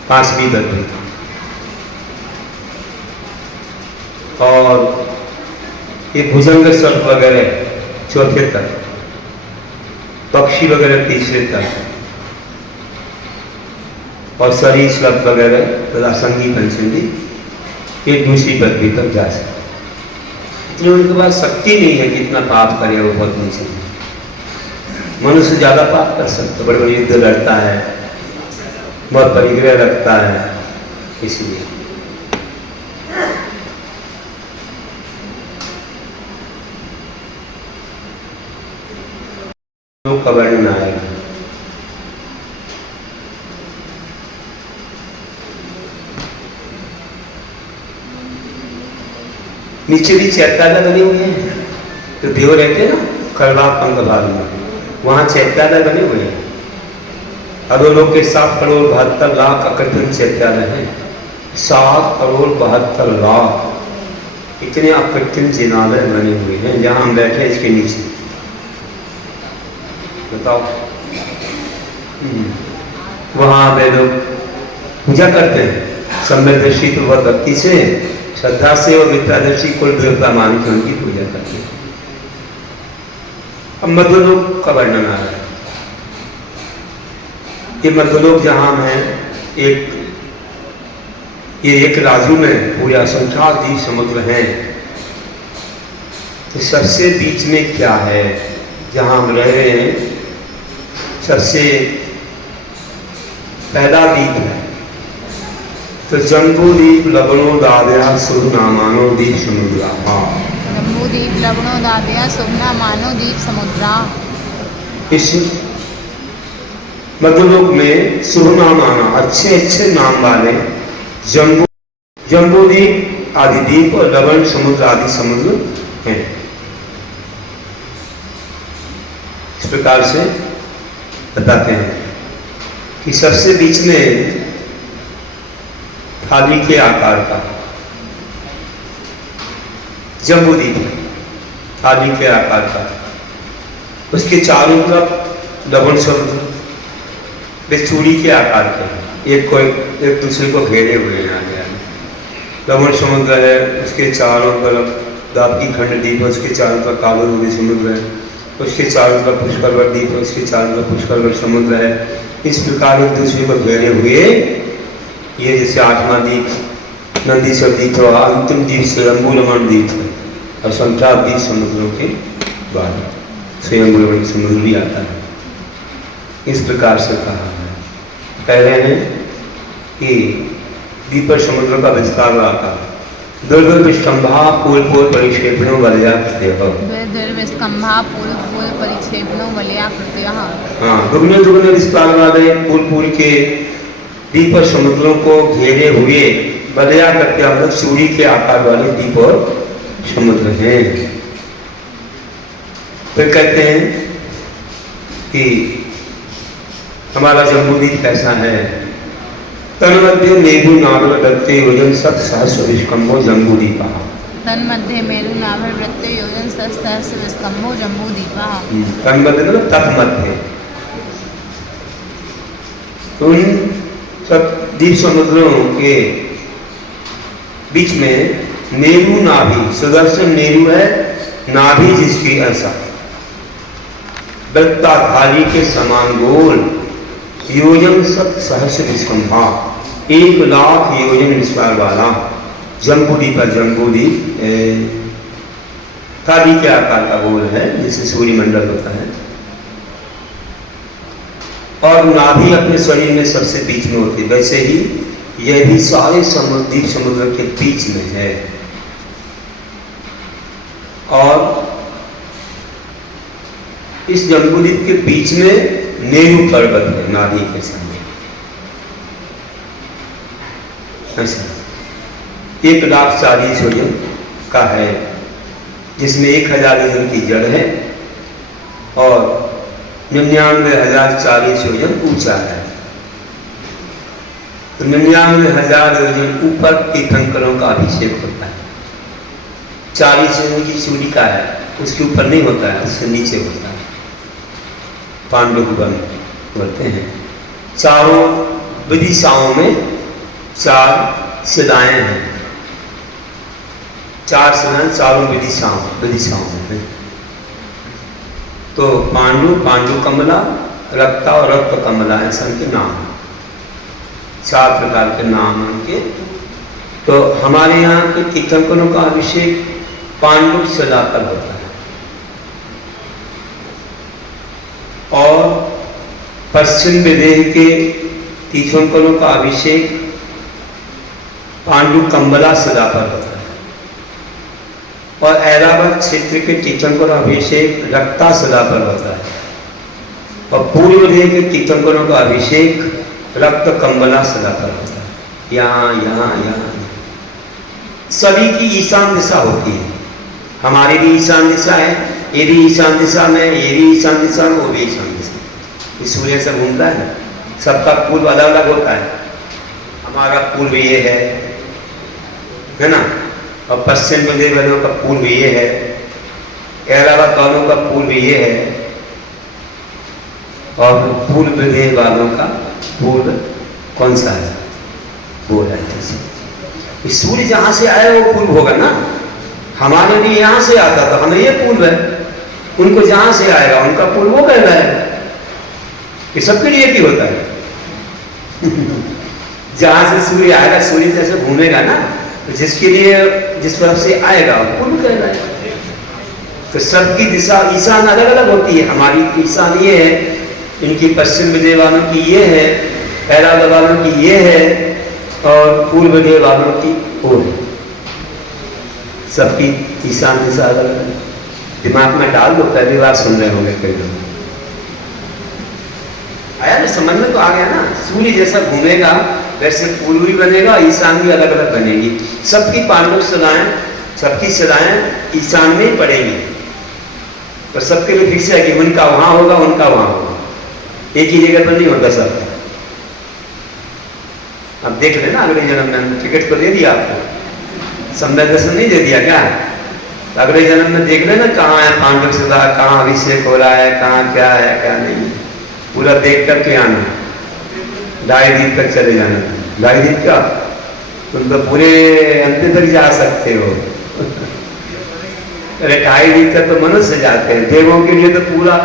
5वीं पृथ्वी। और ये भुजंग सर्प वगैरह 4थे तक, पक्षी वगैरह 3रे तक, और शरीर सर्प वगैरह तथा संगी पंचंगी ये 2री पृथ्वी तक जा सकते। इसलिए उनके पास शक्ति नहीं है कि इतना पाप करे, वो बहुत नीचे। मनुष्य ज्यादा पाप कर सकता, बड़े बड़े युद्ध लड़ता है, बहुत परिग्रह रखता है, इसलिए का वर्णन आएगा। नीचे भी चैत्यालय बने हुए हैं, तो देव रहते हैं ना खरवा पंख भाग में, वहां चैत्यालय बने हुए हैं। अधोलोक के 7,72,00,000 अकृत्रिम चैत्यालय हैं। 7,72,00,000 इतने अकृत्रिम जिनालय बने हुए हैं, जहां हम बैठे इसके नीचे। बताओ, वहां वे लोग पूजा करते हैं, सम्यदर्शी तो बहुत भक्ति से, श्रद्धा से और विद्यादर्शी कुल देवता मान के उनकी पूजा करते हैं। अब मध्यलोक का वर्णन आ रहा है। ये मध्यलोक जहां है, एक राजू में पूरे असंख्यात द्वीप समुद्र हैं, तो सबसे बीच में क्या है जहां हम रह रहे हैं? सबसे पहला द्वीप है तो जम्बूद्वीप लवणोदादया सुरनामानो द्वीप समुद्रा। जम्बूद्वीप लवणोदादया सुरनामानो द्वीप समुद्रा। इस मध्यलोक में सुरनामाना अच्छे अच्छे नाम वाले जम्बूद्वीप आदि द्वीप और लवण समुद्र आदि समुद्र हैं। इस प्रकार से बताते हैं कि सबसे बीच में थाली के आकार का जम्बूद्वीप है, थाली के आकार का, उसके चारों तरफ लवण समुद्र वे चूड़ी के आकार के एक दूसरे को घेरे हुए हैं। लवण समुद्र है, उसके चारों तरफ दापकी खंड द्वीप है, उसके चारों तरफ कालोरी समुद्र है, उसके चारों तरफ पुष्करवत द्वीप है, उसके चारों तरफ पुष्करवत समुद्र है। इस प्रकार एक दूसरे को घेरे हुए ये जैसे 8वां द्वीप नंदीश्वर द्वीप है, अंतिम द्वीप स्वयंभूलमण द्वीप है, और संख्यात द्वीप समुद्रों के बाद स्वयंभूलमण समुद्र भी आता है। इस प्रकार से कहा है। कह रहे हैं कि द्वीप समुद्र का विस्तार रहा, दुर्ग विस्तंभा पूल पूल परिक्षेपणों वलया प्रत्यय। हाँ, दुगने दुगने विस्तार वाले पूल के द्वीप और समुद्रों को घेरे हुए वलया प्रत्यय मतलब सूर्य के आकार वाले द्वीप और समुद्र हैं। फिर कहते हैं कि हमारा जम्बूद्वीप कैसा है? तन्मध्ये मेरु नागर वृत्ते योजन 7,000 विस्कंभो जम्बूद्वीपा। तन्मध्ये मेरु नागर वृत्ते योजन 7,000 विस्कंभो जम्बूद्वीपा। तन्मध्ये मतलब तट मध्य। उन सब द्वीप समुद्रों के बीच में मेरु नाभि, सुदर्शन मेरु है, नाभि जिसकी ऐसा वृत्ताधारी के समान गोल, योजन 7,000 विस्कंभा 1,00,000 योजन विस्तार वाला जम्बूद्वीप का जम्बूद्वीप थाली के आकार का गोल है, जिसे सूर्य मंडल होता है। और नाभि अपने शरीर में सबसे बीच में होती है, वैसे ही यह भी सारे द्वीप समुद्र के बीच में है। और इस जम्बूद्वीप के बीच में नेहरू पर्वत है, नाभि के सामने। ऐसा 1,40,000 योजन का है, जिसमें 1,000 योजन की जड़ है और 99,040 योजन ऊंचा है। तो 99,000 योजन ऊपर तीर्थंकरों का अभिषेक होता है। 40 योजन की सूर्य का है, उसके ऊपर नहीं होता है, उससे नीचे होता है। पांडुवन बोलते हैं। चारों विदिशाओं में 4 शिलाएं हैं, 4 शिलाएं चारों विदिशाओं में। तो पांडु कमला, रक्ता और रक्त कमला, ऐसा उनके नाम, 4 प्रकार के नाम उनके। तो हमारे यहाँ के तीर्थंकरों का अभिषेक पांडु शिला पर होता है और पश्चिम विदेह के तीर्थंकरों का अभिषेक पांडु कम्बला शिला पर होता है और ऐरावत क्षेत्र के तीर्थंकरों का अभिषेक रक्ता शिला पर होता है और पूर्व विदेह के तीर्थंकरों का अभिषेक रक्त कम्बला शिला पर होता है। यहाँ सभी की ईशान दिशा होती है। हमारी भी ईशान दिशा है, ये भी ईशान दिशा में, ये भी ईशान दिशा में, वो भी ईशान दिशा। इस सूर्य से घूमता है, सबका पूर्व अलग अलग होता है। हमारा पूर्व ये है ना, और पश्चिम विदेह वालों का पूर्व ये है, ऐरावत वालों का पूर्व ये है और पूर्व विदेह वालों का पूर्व कौन सा है, वो है। सूर्य जहां से आया वो पूर्व होगा ना। हमारे लिए यहां से आता था, हमें ये पूर्व है, उनको जहां से आएगा उनका पूर्व वो कहना है। ये सबके लिए भी होता है। जहां से सूर्य आएगा, सूर्य जैसे घूमेगा ना, तो जिसके लिए जिस तरफ से आएगा पूर्व कहना है। तो सबकी दिशा ईशान अलग अलग होती है। हमारी ईशान ये है, इनकी पश्चिम विदेह वालों की ये है, ऐरावत वालों की ये है और पूर्व विदेह वालों की वो है। सबकी ईशान दिशा अलग अलग। दिमाग में डाल दो, पहली बार सुन रहे होंगे कई लोग। आया ना, समझ में तो आ गया ना। सूर्य जैसा घूमेगा वैसे पूर्व भी बनेगा, ईशान भी अलग अलग बनेगी। सबकी पांडव शिलाएं, सबकी शिलाएं ईशान में ही पड़ेगी, पर सबके लिए फिक्स है कि उनका वहां होगा, उनका वहां होगा, एक ही जगह पर नहीं होता सबका। अब देख लेना, अगले जन्म में टिकट तो दे दिया आपको, समय दर्शन नहीं दे दिया क्या? तो अगले जन्म में देख लेना कहाँ है पांडव शिला, कहाँ अभिषेक हो रहा है, कहाँ क्या है क्या नहीं, पूरा देख करके आना। 2.5 दिन तक चले जाना। 2.5 दिन क्या, तुम तो पूरे अंत तक जा सकते हो। अरे 2.5 दिन तक तो मनुष्य जाते हैं, देवों के लिए तो पूरा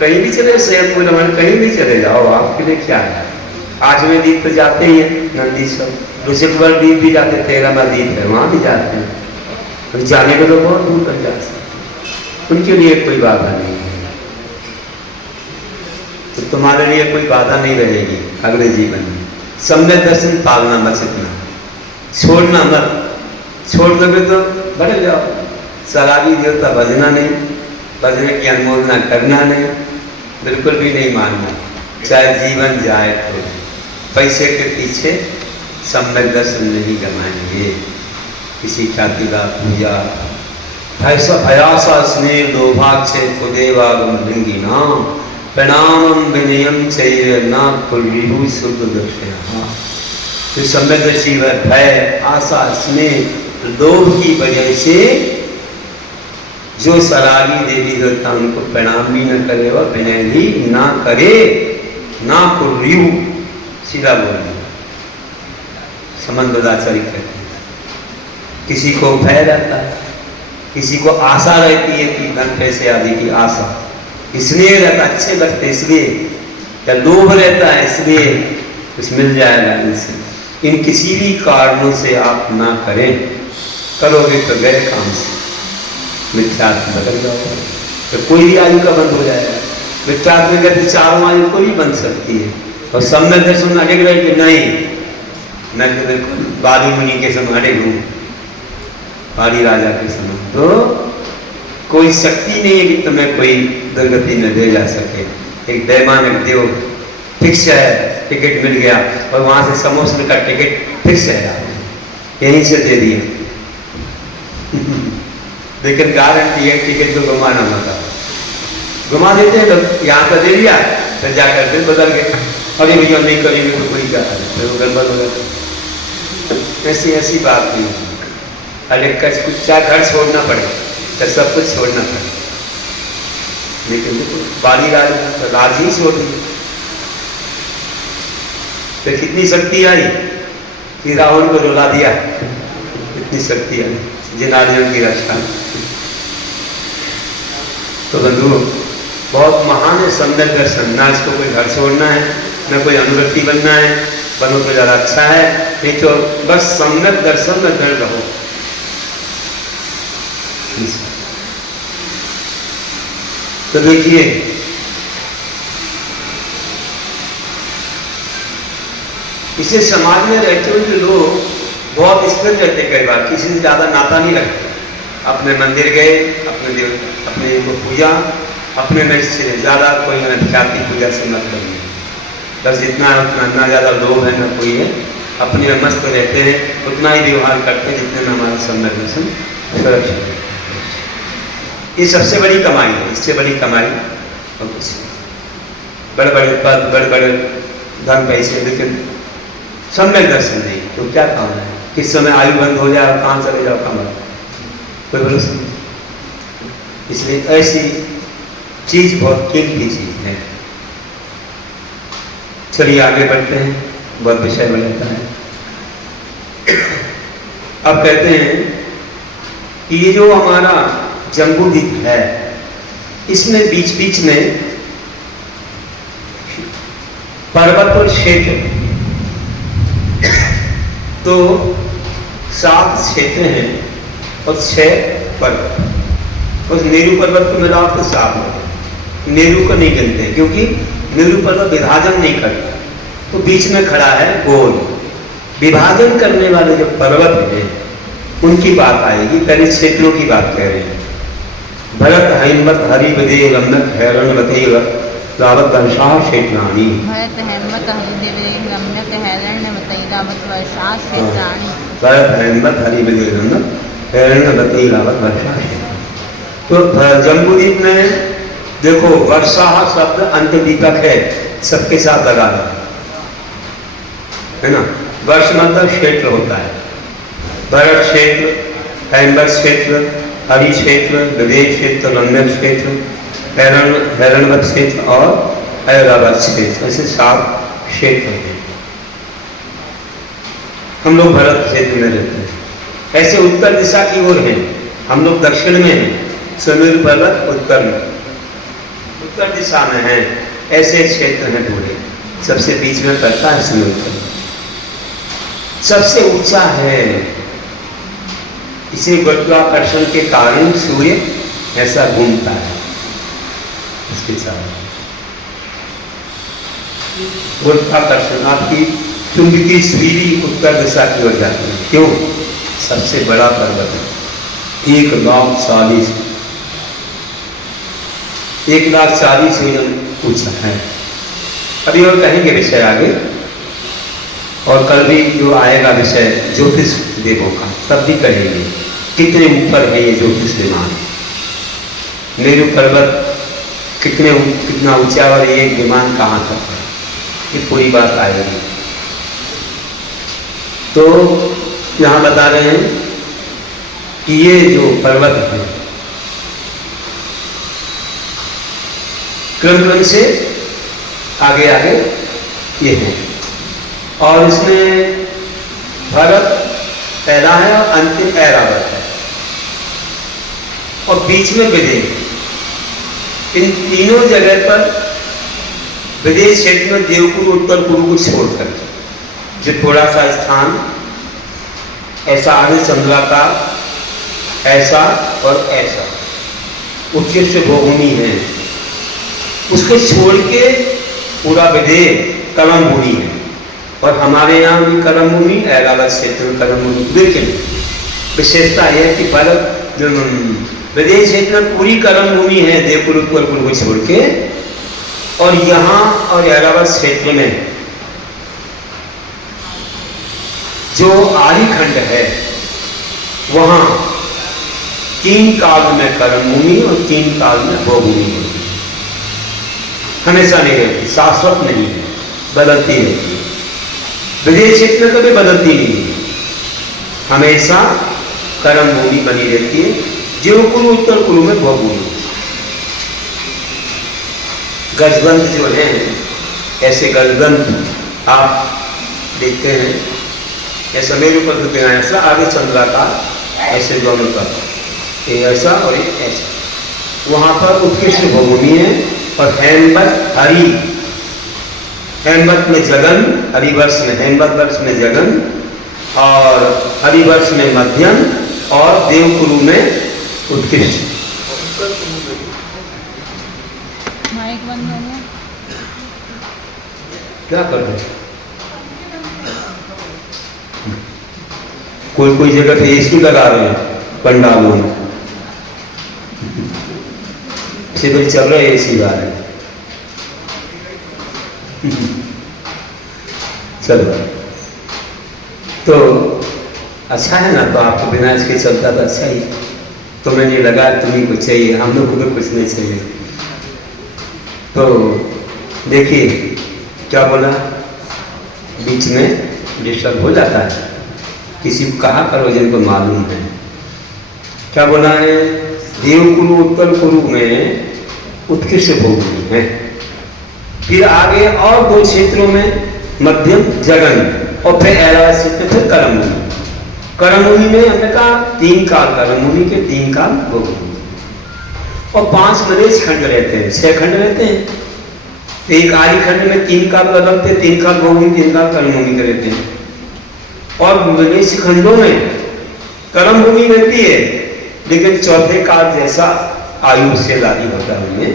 कहीं भी चले, स्वयंपुर कहीं भी चले जाओ, आपके लिए क्या है। 8वें द्वीप पे जाते ही हैं, नंदीश्वर, ऋषिकवर द्वीप भी जाते, 13वां द्वीप है, वहां भी जाते हैं। तो जाने को तो बहुत दूर तक जा सकते, उनके लिए कोई बाधा नहीं है। तो तुम्हारे लिए कोई बाधा नहीं रहेगी अगले जीवन में। सम्यक दर्शन पालना मत, सीखना, छोड़ना मत। छोड़ दोगे तो बढ़ जाओ। शराबी देवता भजना नहीं, भजने की अनुमोदना करना नहीं, बिल्कुल भी नहीं मानना, चाहे जीवन जाए तो। पैसे के पीछे सम्यक दर्शन नहीं गमाएंगे। किसी ख्याति का पूजा ऐसा भयासा स्नेह लोभाक्षे खुदेवागम लिंगी नाम प्रणामम विनयम चाहिए ना कुलविभू शुद्ध दक्षिणा। तो सम्यकदर्शी भय आशा स्नेह लोभ की वजह से जो शराबी देवी देवता उनको प्रणाम भी न करे और विनय भी ना करे, ना कुलविभू, सीधा बोल संबंधाचार्य कहते हैं। किसी को भय रहता है, किसी को आशा रहती है कि धन पैसे आदि की आशा, इसलिए रहता, अच्छे लगते इसलिए, या लोभ रहता है इसलिए कुछ मिल जाएगा इनसे। इन किसी भी कारणों से आप ना करें, करोगे तो गए काम से मिथ्यात्व बदल जाओगे, तो कोई भी आयु का बंद हो जाएगा। विचार गति चारों आयु को नहीं बन सकती है। और सम्यक दर्शन अड़े रहे कि नहीं, मैं तो बिल्कुल बाली मुनि के समय अड़े हूँ, बाली राजा के समय, तो कोई शक्ति नहीं है कि तुम्हें कोई दुर्गति में ले जा सके। एक दैवानक देव फिक्स है, टिकट मिल गया और वहां से समोसे का टिकट फिक्स है, यहीं से दे दिया लेकिन गारंटी है टिकट तो घुमाना मत, घुमा देते हैं तो यहाँ का दे दिया, फिर जाकर फिर बदल गए, अरे भैया नहीं करेंगे तो कोई क्या है, फिर वो गड़बड़ हो गया। ऐसी ऐसी बात नहीं, अरे कुछ क्या घर छोड़ना पड़े तो सब कुछ छोड़ना पड़े, लेकिन देखो बाली राज ही छोड़ दी, तो कितनी शक्ति आई कि रावण को रुला दिया, इतनी शक्ति आई जिनारियों की रक्षा। तो बंधु बहुत महान है सम्यक दर्शन, ना इसको कोई घर छोड़ना है, ना कोई अनुरक्ति बनना है, बनो तो ज्यादा अच्छा है, नहीं तो बस सम्यक दर्शन में दृढ़ रहो। तो देखिए इसे समाज में रहते हुए जो लोग बहुत स्थिर रहते, कई बार किसी से ज्यादा नाता नहीं रखते, अपने मंदिर गए, अपने देव अपने को पूजा, अपने में से ज्यादा कोई ख्याति पूजा से मतलब नहीं, बस जितना है उतना, ना ज्यादा लोभ है ना कोई है, अपने में मस्त रहते हैं, उतना ही व्यवहार करते हैं जितने में हमारा सम्यक दर्शन सुरक्षित है। ये सबसे बड़ी कमाई है, इससे बड़ी कमाई और कुछ बड़े बड़े पद, बड़े बड़े धन पैसे, लेकिन सम्यक दर्शन नहीं तो क्या काम है, किस समय आयु बंद हो जाए और कहाँ चले जाओ काम, कोई भरोसा नहीं। इसलिए ऐसी चीज बहुत कीमती चीज है। चलिए आगे बढ़ते हैं, बहुत विषय बढ़ता है। अब कहते हैं कि ये जो हमारा जम्बूद्वीप है, इसमें बीच बीच में पर्वत और क्षेत्र, तो 7 क्षेत्र हैं और 6 पर्वत, और नेहरू पर्वत को मिला तो 7 हो, नेहरू को नहीं गिनते क्योंकि नेहरू पर्वत विभाजन नहीं करता, तो बीच में खड़ा है गोल। विभाजन करने वाले जो पर्वत हैं उनकी बात आएगी, पहले क्षेत्रों की बात कह रहे हैं। भरत हैमत हरिवदे रमनक हैरणवतेव रावत वर्षा क्षेत्राणि, भरत हेमत हरिदेव रम्यक हैरण्यवतै रावत वर्षा क्षेत्राणि, भरत हैमत हरिवदे रमनक हैरणवतेव रावत वर्षा क्षेत्राणि। तो जम्बूद्वीप में देखो वर्षा शब्द अंत्यदीपक है, सबके साथ लगा है ना, वर्ष मतलब क्षेत्र होता है, भरत क्षेत्र, हैमत क्षेत्र, हरि क्षेत्र, विदेश क्षेत्र, रम्यक क्षेत्र, हैरणवत क्षेत्र और ऐरावत क्षेत्र, ऐसे 7 क्षेत्र हैं। हम लोग भरत क्षेत्र में रहते हैं। ऐसे उत्तर दिशा की ओर हैं, हम लोग दक्षिण में हैं, सुमेरु पर्वत उत्तर में, उत्तर दिशा में है। ऐसे क्षेत्र हैं पूरे, सबसे बीच में पड़ता है सुमेरु पर्वत, सबसे ऊंचा है। इसे गुरुत्वाकर्षण के कारण सूर्य ऐसा घूमता है, इसके साथ गुरुत्वाकर्षण आपकी चुंबकीय सुई उत्तर दिशा की ओर जाती है। क्यों? सबसे बड़ा पर्वत है, 1,40,000 ऊंचा है। अभी और कहेंगे विषय आगे, और कल भी जो आएगा विषय ज्योतिष देवों का, तब भी कहेंगे कितने ऊपर है ये ज्योतिष विमान, मेरु पर्वत कितना ऊंचा और ये विमान कहाँ तक है, ये पूरी बात आएगी। तो यहाँ बता रहे हैं कि ये जो पर्वत है क्रम से आगे आगे ये है, और इसमें भरत पहला है और अंतिम ऐरावत है, और बीच में विदेश। इन तीनों जगह पर विदेश क्षेत्र में देवपुर उत्तर पूर्व को छोड़कर जो थोड़ा सा स्थान ऐसा आगे चंद्राकार, ऐसा और ऐसा उत्कृष्ट भूमि है, उसको छोड़ के पूरा विदेह कर्म भूमि है। और हमारे यहाँ भी कर्म भूमि, ऐरावत क्षेत्र में कर्म भूमि। लेकिन विशेषता यह है कि विदेह क्षेत्र में पूरी कर्म भूमि है देवपुर उत्पलपुर को छोड़ के, और यहाँ और ऐरावत क्षेत्र में जो आर्यखंड है वहाँ 3 काल में कर्म भूमि और 3 काल में भोभूमि है। हमेशा नहीं रहती, शाश्वत नहीं है, बदलती रहती है। विदेह क्षेत्र में कभी बदलती नहीं है, हमेशा कर्म भूमि बनी रहती है। जो कुरु उत्तर कुरु में भोभूमि। गजबंध जो है, ऐसे गजबंध आप देखते हैं, ऐसा मेरे ऊपर तो ऐसा आगे चंद्रा का ऐसे दोनों का, ये ऐसा और ये ऐसा। वहाँ पर उत्कृष्ट भूमि है। और हेमवत हरि, हेमवत में जगन, हरिवर्ष में, हेमवत वर्ष में जगन और हरिवर्ष में मध्यम और देवकुरु में उत्कृष्ट। माइक बंद हो गया। क्या कर रहे? कोई जगह पे एसी लगा रहे हैं पंडालों में, सिविल चल रहे एसी गा रहे। चलो तो अच्छा है ना, तो आपको बिना इसके चलता तो अच्छा ही। तो मैंने लगा तुम्हें कुछ चाहिए, हम लोग को कुछ नहीं चाहिए। तो देखिए क्या बोला, बीच में डिस्टर्ब हो जाता है, किसी को कहा करो जिनको मालूम है। क्या बोला है, देवकुरु उत्तर कुरु में उत्कृष्ट भूमि है। फिर आगे और 2 क्षेत्रों में मध्यम जगन, और फिर ऐरावत क्षेत्र, फिर कर्म भूमि। कर्म भूमि में हमने कहा 3 काल कर्म भूमि के, 3 काल भोभूमि, और 5 मलेच्छ खंड रहते हैं, 6 खंड रहते हैं। एक आर्य खंड में 3 काल बदलते, 3 काल भोभूमि, 3 काल कर्म भूमि के रहते हैं। और मलेच्छ खंडों में कर्म भूमि रहती है, लेकिन चौथे काल जैसा आयु से लादी होता है उनमें।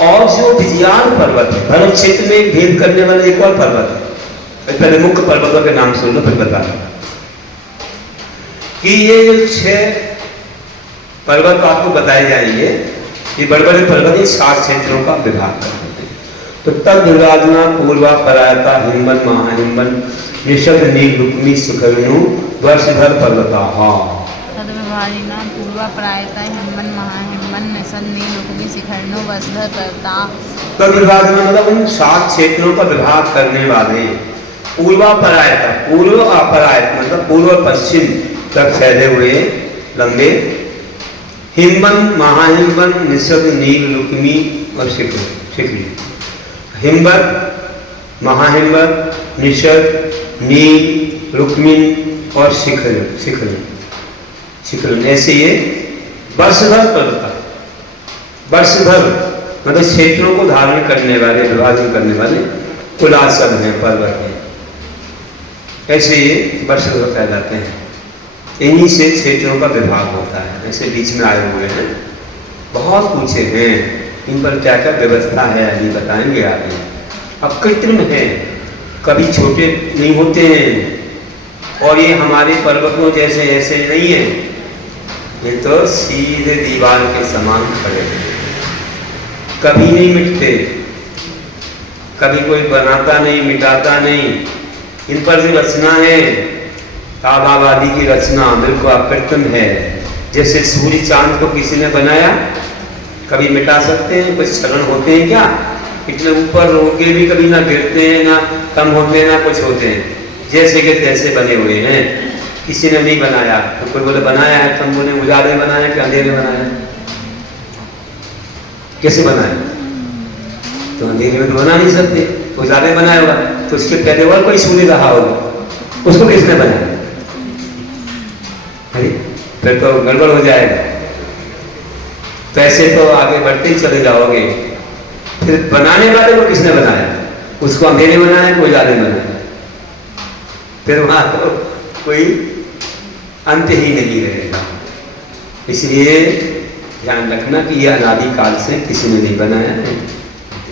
और जो विजयान पर्वत है, भरत क्षेत्र में भेद करने वाला एक और पर्वत है, पहले मुख्य पर्वतों के नाम सुन लो फिर बता रहा कि ये जो 6 पर्वत आपको बताए जाएंगे, ये बड़े बड़े पर्वत 7 क्षेत्रों का विभाग करते हैं। तो तब दुर्गाधना पूर्वा परायता हिमवन महाहिमवन निषद नील रुक्मी सुखरनु वर्षभर पर्वता। तद्विभाजिना पूर्वा प्रायता हिमवन महाहिमवन निषद नील रुक्मी शिखरनु वर्षभर पर्वता। तद्विभाजना मतलब उन 7 क्षेत्रों का विभाग करने वाले। पूर्वा परायता, पूर्व अपरायत मतलब पूर्व पश्चिम तक फैले हुए लंबे, हिमवन महाहिमवन निषद नील रुक्मी और शिखरी। हिमवत, महाहिमवत, निषद, नील, रुक्मिन और शिखरन, ऐसे ये वर्षभर पर्वत, वर्षभर मतलब क्षेत्रों को धारण करने वाले, विभाजन करने वाले कुलासन हैं, पर्वत हैं। ऐसे ये वर्षभर फैलाते हैं, इन्हीं से क्षेत्रों का विभाग होता है। ऐसे बीच में आए हुए हैं, बहुत पूछे हैं, इन पर क्या क्या व्यवस्था है अभी बताएंगे आगे। अब कृत्रिम है, कभी छोटे नहीं होते हैं, और ये हमारे पर्वतों जैसे ऐसे नहीं है, ये तो सीधे दीवार के समान खड़े हैं, कभी नहीं मिटते, कभी कोई बनाता नहीं, मिटाता नहीं। इन पर जो रचना है, ताबाबादी की रचना बिल्कुल अकृत्रिम है। जैसे सूर्य चांद को किसी ने बनाया, कभी मिटा सकते हैं? कुछ क्षरण होते हैं क्या? इतने ऊपर होके भी कभी ना गिरते हैं, ना कम होते हैं, ना कुछ होते हैं, जैसे कि तैसे बने हुए हैं। किसी ने नहीं बनाया, तो कोई बोले बनाया है, तुम बोले उजाले बनाया कि अंधेरे बनाया? कैसे बनाया? तो अंधेरे में तो बना नहीं सकते, तो उजाले बनाया होगा, तो उसके पहले और कोई सूर्य रहा होगा, उसको किसने बनाया? अरे फिर तो गड़बड़ हो जाएगा। तो ऐसे तो आगे बढ़ते ही चले जाओगे। फिर बनाने वाले को किसने बनाया? उसको अंधेरे बनाया कि उजाले बनाया? फिर वहां तो कोई अंत ही नहीं रहेगा। इसलिए ध्यान रखना कि यह अनादिकाल से किसी ने नहीं बनाया है।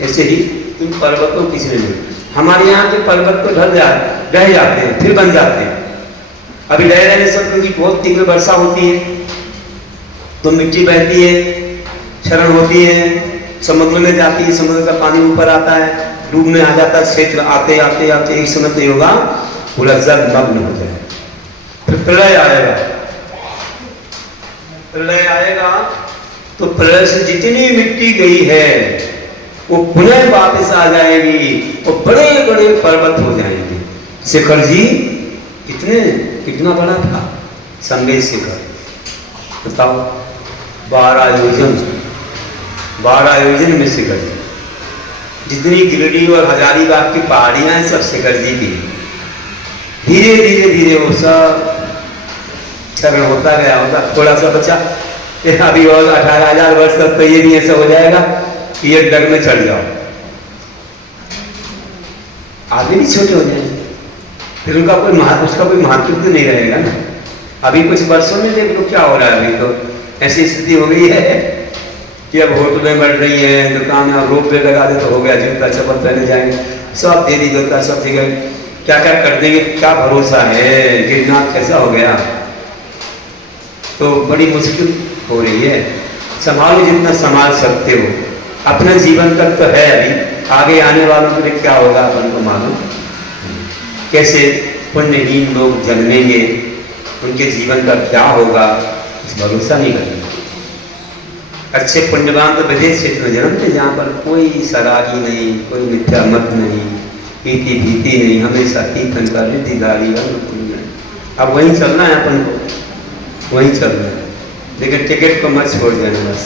ऐसे ही इन पर्वतों को किसी ने नहीं। हमारे यहाँ के पर्वत तो ढह जाते हैं, फिर बन जाते हैं। अभी रह रहने से क्योंकि बहुत तीव्र वर्षा होती है तो मिट्टी बहती है, क्षरण होती है, समुद्र में जाती है, समुद्र का पानी ऊपर आता है, डूबने आ जाता है, क्षेत्र आते आते आते एक समय नहीं होगा पूरा जल मग्न हो जाए। फिर प्रलय आएगा, प्रलय आएगा तो प्रलय से जितनी मिट्टी गई है वो पुनः वापस आ जाएगी और बड़े बड़े पर्वत हो जाएंगे। शिखर जी कितना बड़ा था संवेद शिखर, बताओ 12 योजन में शिखर जी। जितनी गिरिडीह और हजारीबाग की पहाड़ियां हैं सब शिखर जी की। धीरे धीरे धीरे वो सब क्षरण होता गया, थोड़ा सा बचा। अभी और 18,000 वर्ष तक तो ये भी ऐसा हो जाएगा कि एक डग में चढ़ जाओ, आदमी भी छोटे हो जाएंगे, फिर उसका कोई महत्व तो नहीं रहेगा ना। अभी कुछ वर्षों में देख लो क्या हो रहा है। अभी तो ऐसी स्थिति हो गई है कि अब होटलें बढ़ रही है, दुकान और रोड पे लगा दे तो हो गया, जूता चप्पल पहने जाएंगे, सब दे दी जूता, सब जगह क्या क्या कर देंगे, क्या भरोसा है, गिरनाथ कैसा हो गया। तो बड़ी मुश्किल हो रही है। संभालो जितना संभाल सकते हो, अपने जीवन तक तो है, अभी आगे आने वालों के लिए क्या होगा अपन को मालूम। कैसे पुण्यहीन लोग जन्मेंगे, उनके जीवन का क्या होगा, इस भरोसा नहीं करेंगे। अच्छे पुण्यवान तो विदेश क्षेत्र में जन्मते जहाँ पर कोई शराबी नहीं, कोई मिथ्या मत नहीं, पीती भीती नहीं, हमेशा कीर्तन का रिद्धिदारी। अब वहीं चलना है अपन को, वहीं चलना है। लेकिन टिकट को मत छोड़ देना, बस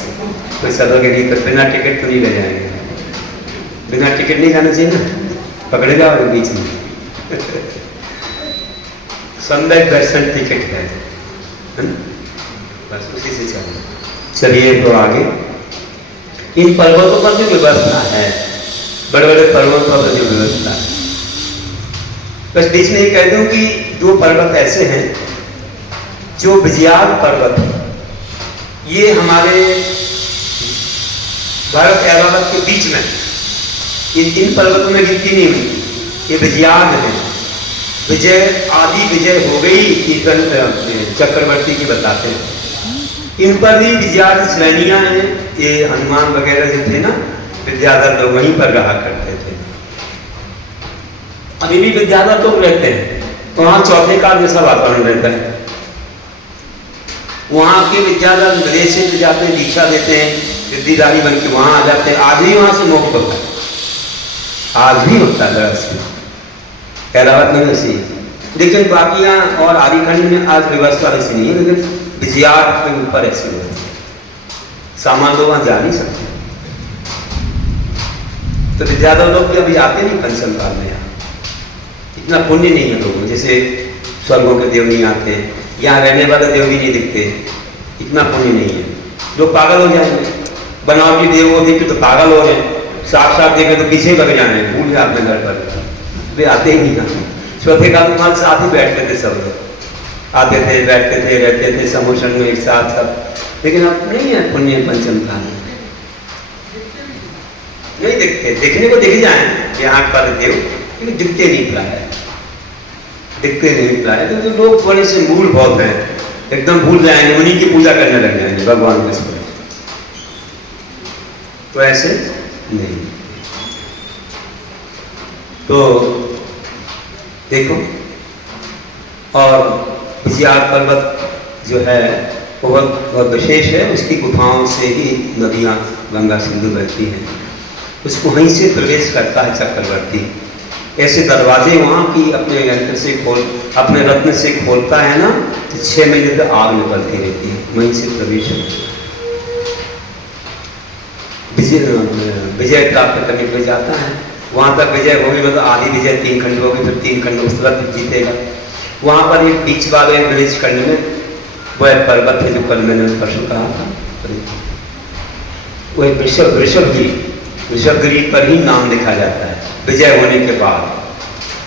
कोई सदोगे नहीं तो बिना टिकट तो नहीं ले जाएंगे। बिना टिकट नहीं जाना चाहिए ना, पकड़े जाओगे बीच में। 100% टिकट है ना? बस उसी से चलना। चलिए तो आगे। इन पर्वतों पर भी व्यवस्था है, बड़े बड़े पर्वतों पर भी व्यवस्था है। बस बीच में ये कह दूं कि 2 पर्वत ऐसे हैं जो विजयाद पर्वत है, ये हमारे भारत एरावत के बीच में, ये 3 पर्वतों में गिनती नहीं हुई, ये विजयाद है। विजय आदि विजय हो गई, चक्रवर्ती की बताते हैं। इन पर भी विजयाद श्रेणियां हैं। ये हनुमान वगैरह जो थे ना, विद्याधर लोग वहीं पर रहा करते थे। अभी भी विद्याधर लोग रहते हैं, वहां चौथे काल जैसा वातावरण रहता है। वहां के विद्याधर विदेश से जाते हैं, दीक्षा देते हैं, रिद्धिदारी बन के वहां आ जाते हैं। आज भी वहां से मोक्ष होता है, आज भी होता है दरअसल एरावत में वैसी। लेकिन बाकी यहाँ और आदिखंड में आज व्यवस्था वैसी नहीं है, लेकिन विजयाद के ऊपर ऐसी व्यवस्था, सामान लोग वहां जा नहीं सकते। तो विद्याधर लोग भी अभी आते नहीं पंचम काल में। यहाँ इतना पुण्य नहीं है लोगों, जैसे स्वर्गों के देव नहीं आते, यहाँ रहने वाले देव भी नहीं दिखते, इतना पुण्य नहीं है। लोग पागल हो जाएंगे, बनावटी देव को देखे तो पागल हो गए, साफ साफ देखे तो पीछे लग जाए, भूल जाए अपने घर पर, वे आते ही नहीं ना। चौथे काल में हमारे साथ ही बैठते थे, सब लोग आते थे, बैठते थे, रहते थे समोषण में एक साथ सब। लेकिन अब नहीं है पुण्य पंचम काल में, नहीं दिखते। देखने को दिख जाए कि आंख वाले देव, लेकिन दिखते नहीं प्राय, दिखते नहीं प्राय। तो लोग बड़े से मूल बहुत हैं, एकदम भूल जाएंगे, उन्हीं की पूजा करने लग जाएंगे भगवान के समय। तो ऐसे नहीं। तो देखो, और विजयाद पर्वत जो है वो बहुत विशेष है। उसकी गुफाओं से ही नदियाँ गंगा सिंधु बहती हैं, उसको वहीं से प्रवेश करता है चक्रवर्ती। ऐसे दरवाजे वहाँ की अपने यंत्र से अपने रत्न से खोलता है ना, तो 6 महीने तक आग निकलती रहती है, वहीं से प्रवेश है। विजय प्राप्त करने के लिए जाता है, वहाँ तक विजय होगी, मतलब आधी विजय 3 खंड होगी, फिर 3 खंड उस तरफ जीतेगा। वहाँ पर एक बीच वाले विलेज खंड में वह पर्वत है जो कल मैंने परसों कहा था, वह वृषभगिरी पर ही नाम लिखा जाता है विजय होने के बाद।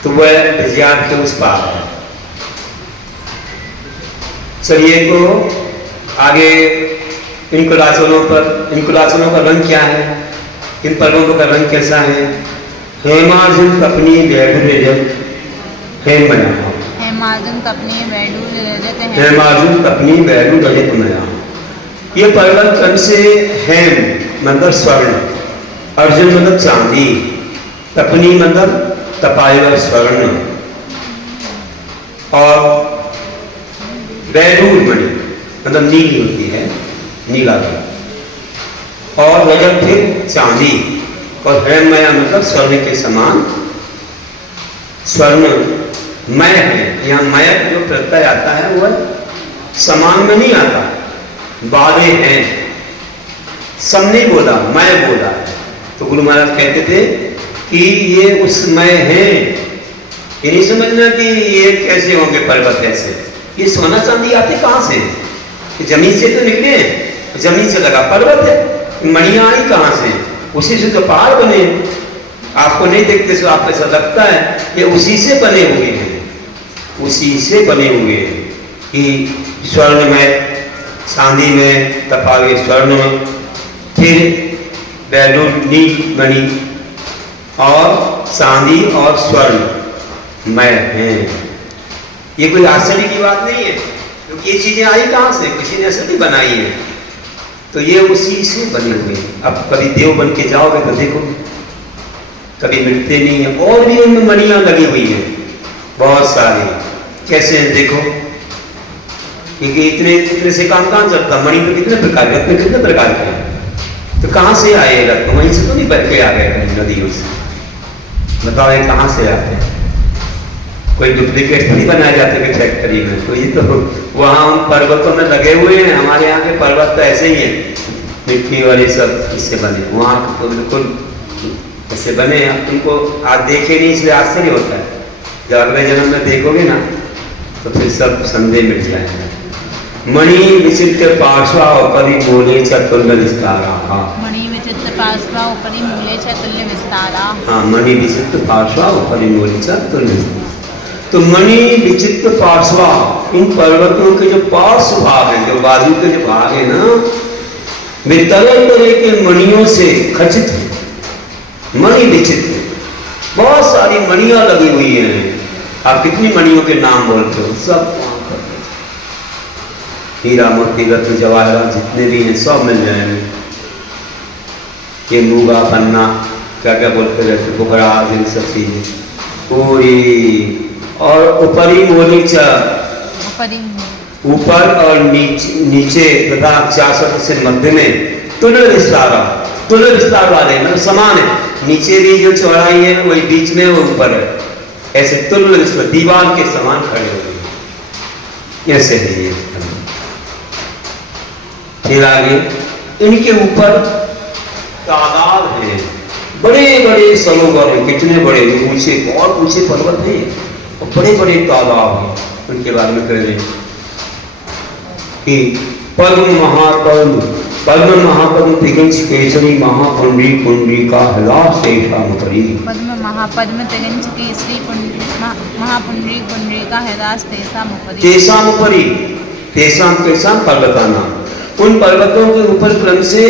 तो वह विजयाद के उस पार है। चलिए तो आगे इनकुलाचनों का रंग क्या है, इन पर्वतों का रंग कैसा है? हेमार्जुन कपनी वैडूर्यजत हेमया, हेमार्जुन कपनी वैडूर्यजत हेमार्जुन कपनी वैडूर्यजत मया। ये पर्वत कौन से? हेम मतलब स्वर्ण, अर्जुन मतलब चांदी, कपनी मतलब तपाया हुआ स्वर्ण, और वैडूर मणि मतलब नीली होती है, नीला रंग, और रजत फिर चांदी, और हेमया मतलब स्वर्ण के समान, स्वर्णमय है। यहाँ मय जो प्रत्यय आता है वह समान में नहीं आता, वादे हैं, सब नहीं बोला, मैं बोला। तो गुरु महाराज कहते थे कि ये उसमय है, ये नहीं समझना कि ये कैसे होंगे पर्वत ऐसे, ये सोना चांदी आते कहाँ से? जमीन से तो निकले हैं, जमीन से लगा पर्वत है, मणियां आई कहाँ से? उसी से तो पहाड़ बने, आपको नहीं देखते तो आपको ऐसा लगता है ये उसी से बने हुए हैं, उसी से बने हुए हैं कि स्वर्ण में, चांदी में तपा हुए स्वर्ण में, फिर वैडूर नील मणि और चांदी और स्वर्ण मय हैं। ये कोई आश्चर्य की बात नहीं है, क्योंकि ये चीजें आई कहाँ से? किसी ने ऐसे भी बनाई है, तो ये उसी से बने हुए हैं। अब कभी देव बन के जाओगे तो देखो कभी मिटते नहीं है, और भी उनमें मणियां लगी हुई है बहुत सारी। कैसे हैं देखो, क्योंकि इतने से काम कहाँ चलता? मणि तो कितने प्रकार के, रत्न कितने प्रकार के हैं, तो कहाँ से आए रत्न? वहीं से तो नहीं बह के आ गए नदियों से, बताओ ये कहाँ से आते हैं? कोई डुप्लीकेट नहीं बनाए जाते थे फैक्ट्री में, तो ये तो वहाँ उन पर्वतों में लगे हुए हैं। हमारे यहाँ के पर्वत तो ऐसे ही है, मिट्टी वाले सब इससे बने, वहाँ तो बिल्कुल ऐसे बने। अब तुमको आज देखे नहीं इसलिए आश्चर्य होता है, जब अगले जन्म में देखोगे ना तो फिर सब संदेह मिट जाएगा। मणि विचित्र पार्श्वा उपरि मूले च तुल्य विस्तारा, मणि विचित्र पार्श्वा उपरि मूले च तुल्य विस्तारा। हाँ, मणि विचित्र पार्श्वा उपरि मूले च तुल्य विस्तारा। तो मणि विचित्र पार्श्वा, इन पर्वतों के जो पार्श्व भाग है, जो बाजू के जो भाग है ना, वे तरह तरह के मणियों से खचित है। मणि विचित्र, बहुत सारी मणियां लगी हुई हैं। आप कितनी मणियों के नाम बोलते हो? सब वहां पर हीरा मोती रत्न जवाहरात जितने भी हैं सब मिल जाएंगे। ये मूंगा पन्ना क्या क्या बोलते रहते, बुखराज, इन सब चीजें पूरी। और ऊपरी मोली च, ऊपर और नीचे तथा चासत से मध्य में तुल्य विस्तारा, तुल्य विस्तार वाले मतलब समान है। नीचे भी जो चौड़ाई है वही बीच में, वो ऊपर है, ऐसे तुल्य विस्तार, दीवार के समान खड़े हुए ऐसे है ये। फिर आगे इनके ऊपर तालाब है, बड़े बड़े सरोवर हैं, कितने बड़े ऊंचे, बहुत ऊंचे पर्वत हैं और बड़े बड़े तालाब हैं। उनके बारे में कह रहे कि पद्म महापद्म, पद्म महापद्म तिगंच केसरी महापुंडरी पुंडरीका हलास तेषामुपरि, पद्म महापद्म तिगंच केसरी महापुंडरी पुंडरीका हलास तेषामुपरि, तेषामुपरि, तेषाम पर्वताना, उन पर्वतों के ऊपर क्रम से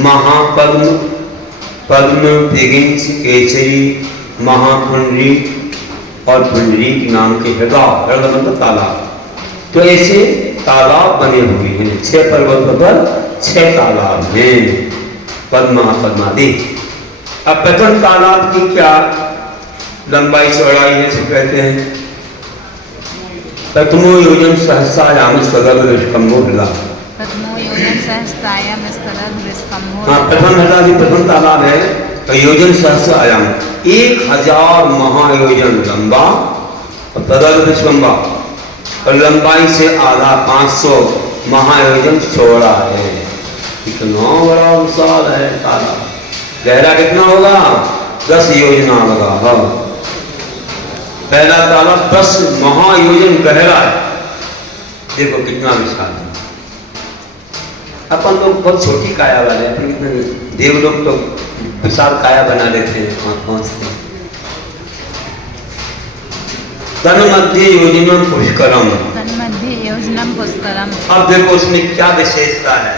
महापद्म, पद्म, तिगिंच, केसरी, महापुंडरी और पुंडरीक नाम के हृदय, हृदय मतलब तालाब। तो ऐसे तालाब बने हुए हैं, 6 पर्वतों पर 6 तालाब हैं, पद्मा पद्मादि। अब प्रथम तालाब की क्या लंबाई चौड़ाई है, तो कहते हैं प्रथमो योजन सहस्रायाम स्तम्भो हृदय, प्रथमो योजन सहस्रायाम स्तम्भो। हाँ, प्रथम हृदय प्रथम तालाब है, तो योजन सहस्रायाम 1000 महायोजन लंबा और तदर्थ लंबा, और लंबाई से आधा 500 महायोजन चौड़ा है। इतना बड़ा विशाल है तालाब। गहरा कितना होगा? 10 योजना होगा। हाँ, पहला तालाब 10 महायोजन गहरा है, देखो कितना विशाल है। अपन लोग बहुत छोटी काया वाले, अपन कितने देव लोग तो विशाल काया बना लेते हैं, वहां पहुंचते हैं। तन मध्य योजनम पुष्करम, तन मध्य योजनम पुष्करम। अब देखो उसमें क्या विशेषता है।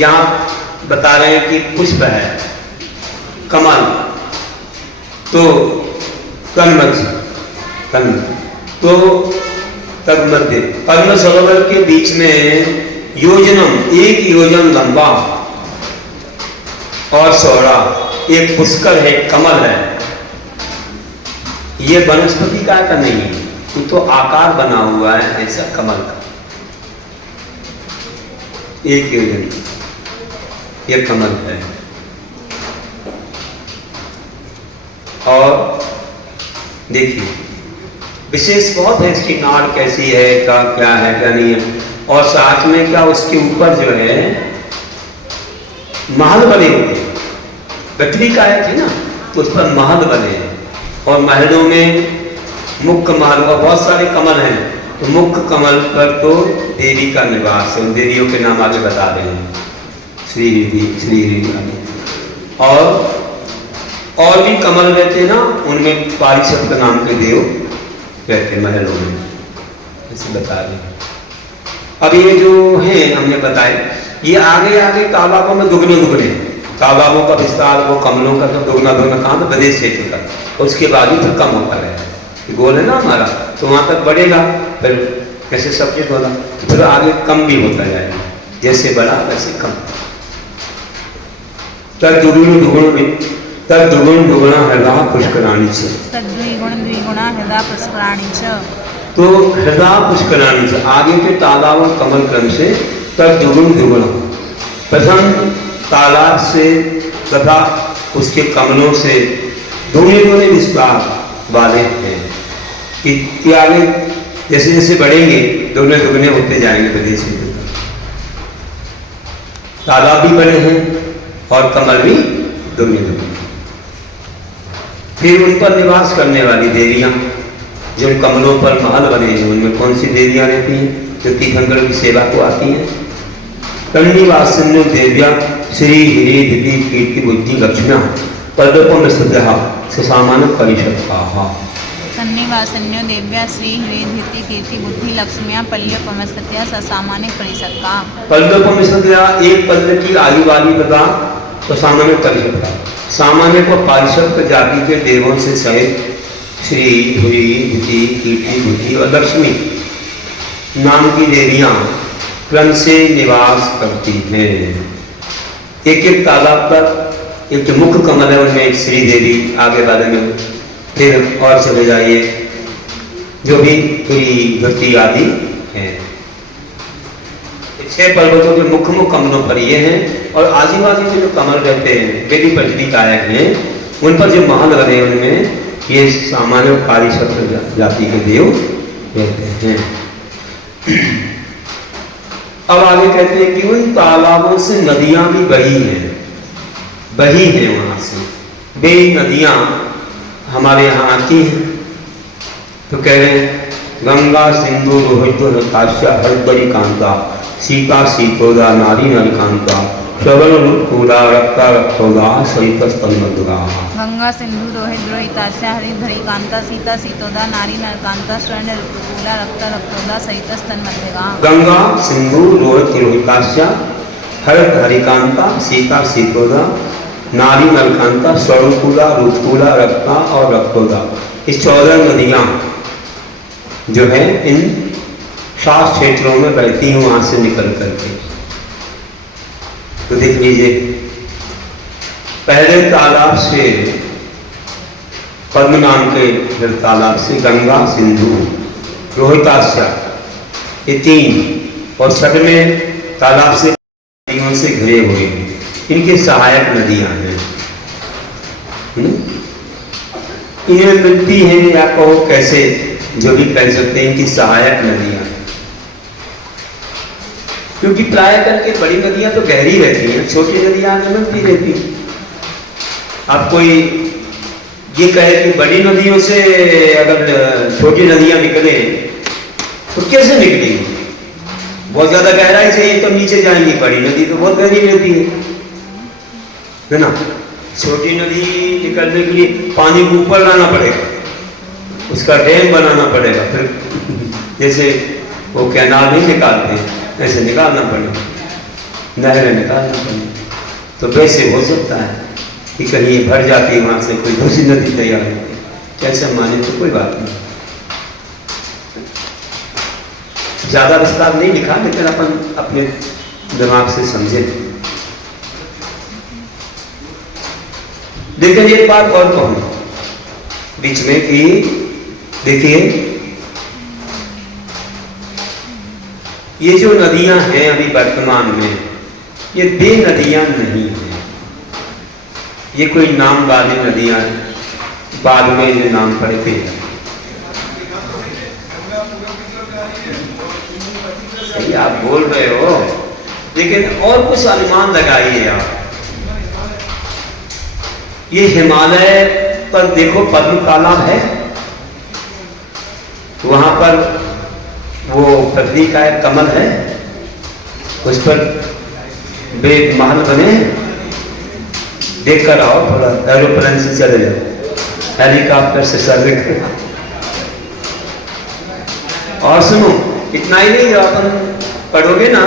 यहाँ बता रहे हैं कि पुष्प है, कमल, तो कलमध्य, तो तब मध्य पद्म सरोवर के बीच में योजनम, 1 योजन लंबा और चौड़ा एक पुष्कर है, कमल है। ये वनस्पति का नहीं है, ये तो आकार बना हुआ है ऐसा कमल का, 1 योजन ये कमल है। और देखिए विशेष बहुत है इसकी नाड़ कैसी है, क्या है क्या नहीं है, और साथ में क्या उसके ऊपर जो है महल बने हुए, गठरी का है ना, तो उस पर महल बने हैं। और महलों में मुख्य महल और बहुत सारे कमल हैं, तो मुख्य कमल पर तो देवी का निवास है, देवियों के नाम आगे बता रहे हैं, श्री और भी कमल रहते ना, उनमें पारिषद का नाम के देव रहते महलों में, ऐसे बता रहे हैं। अब ये जो है हमने बताए, ये आगे आगे तालाबों में दुगने तालाबों का विस्तार, वो कमलों का तो दुगना कहाँ था, प्रदेश क्षेत्र का, उसके बाद ही फिर कम होता है, गोल है ना हमारा, तो वहाँ तक बढ़ेगा, फिर ऐसे सब चीज होगा, फिर आगे कम भी होता जाएगा, जैसे बढ़ा वैसे कम। तद दुगुण दुगुणा हृदय पुष्कराणी छ, द्विगुणा हृदय पुष्कराणी छ, तो हृदय पुष्कराणी छ आगे के तालाब और कमल क्रम से तद दुगुणा, प्रथम तालाब से तथा उसके कमलों से दोनों विस्तार वाले हैं कि आगे जैसे जैसे बढ़ेंगे दोनों दुगने होते जाएंगे प्रदेश में। तालाब भी बड़े हैं और कमल भी दुगने। फिर उन पर निवास करने वाली देवियां, जो कमलों पर महल बने हैं, उनमें कौन सी देवियां रहती हैं जो तीर्थंकर की सेवा को आती हैं? कन्निवासिन्यो देव्या श्री हिरी दिति कीर्ति बुद्धि लक्ष्म्या पदपम श्रद्धा सामान्य परिषद का। कन्निवासिन्यो देव्या श्री हिरी दिति कीर्ति बुद्धि लक्ष्म्या पल्लवम श्रद्धा सामान्य परिषद का। पल्लवम श्रद्धा एक पल्ल की आयु वाली तथा सामान्य परिषद का, सामान्य को पारिषद जाति के देवों से सहित श्री हुई दिति कीर्ति बुद्धि और लक्ष्मी नाम की देवियां क्रम से निवास करती हैं। एक एक तालाब पर एक जो मुख्य कमल है उनमें एक श्री देवी आगे वाले में, फिर और चले जाइए जो भी पूरी भक्ति आदि है। 6 पर्वतों के मुख्य कमलों पर ये हैं, और आजू बाजू के जो कमल रहते हैं वे भी प्रचलित आयक हैं, उन पर जो महल बने उनमें ये सामान्य पारिषद जाति के देव रहते हैं। अब आगे कहते हैं कि उन तालाबों से नदियां भी बही हैं वहां से, वे नदियां हमारे यहाँ आती हैं। तो कह रहे हैं गंगा सिंधु रोहित काश्या हरदरी कांता सीता सीतोदा नारी नरकांता श्रवण रूपकूला रक्ता रक्तोदा सहित स्तनमधुरा। गंगा सिंधु रोहित रोहिताश्या हरिधरी कांता सीता सीतोदा नारी नरकांता स्वर्ण रूपकूला रक्ता रक्तोदा सहित स्तनमधुरा। गंगा सिंधु रोहित रोहिताश्या हरिधरी कांता सीता सीतोदा नारी नरकांता स्वरूकूला रूपकूला रक्ता और रक्तोदा, इस 14 नदियां जो है इन 7 क्षेत्रों में बहती हैं वहां से निकल करके। तो देख लीजिए पहले तालाब से पद्म नाम के तालाब से गंगा सिंधु रोहिताश्या ये 3, और 6वें तालाब से नदियों से घिरे हुए हैं, इनके सहायक नदियां हैं। इन्हें मिलती हैं या कहो कैसे जो भी कह सकते हैं इनकी सहायक नदियां, क्योंकि प्राय करके बड़ी नदियां तो गहरी रहती हैं, छोटी नदियां मिलती रहती हैं। अब कोई ये कहे कि बड़ी नदियों से अगर छोटी नदियां निकले तो कैसे निकलेंगी? बहुत ज्यादा गहराई से ये तो नीचे जाएंगी, बड़ी नदी तो बहुत गहरी रहती है ना। छोटी नदी निकलने के लिए पानी को ऊपर लाना पड़ेगा, उसका डैम बनाना पड़ेगा, फिर जैसे वो कैनाल नहीं निकालते हैं ऐसे निकालना पड़ेगा, नहरें निकालना पड़ेगा। तो वैसे हो सकता है कि कहीं ये भर जाती है, वहाँ से कोई दूसरी नदी तैयार होती है, कैसे माने तो कोई बात नहीं। ज़्यादा विस्तार नहीं लिखा, लेकिन अपन अपने दिमाग से समझे। लेकिन एक बात और कहूँ बीच में कि देखिए, ये जो नदियां हैं अभी वर्तमान में, ये बे नदियां नहीं हैं, ये कोई नाम वाली नदियां बाद में जो नाम पड़े थे। सही आप बोल रहे हो, लेकिन और कुछ अनुमान लगाइए आप। ये हिमालय पर देखो पद्म तालाब है, वहां पर वो पृथ्वी का एक कमल है, उस पर बे महल बने, देख कर आओ, थोड़ा एरोप्लेन से चले जाओ, हेलीकॉप्टर से सर्वे करो। और सुनो, इतना ही नहीं, जो अपन पढ़ोगे ना,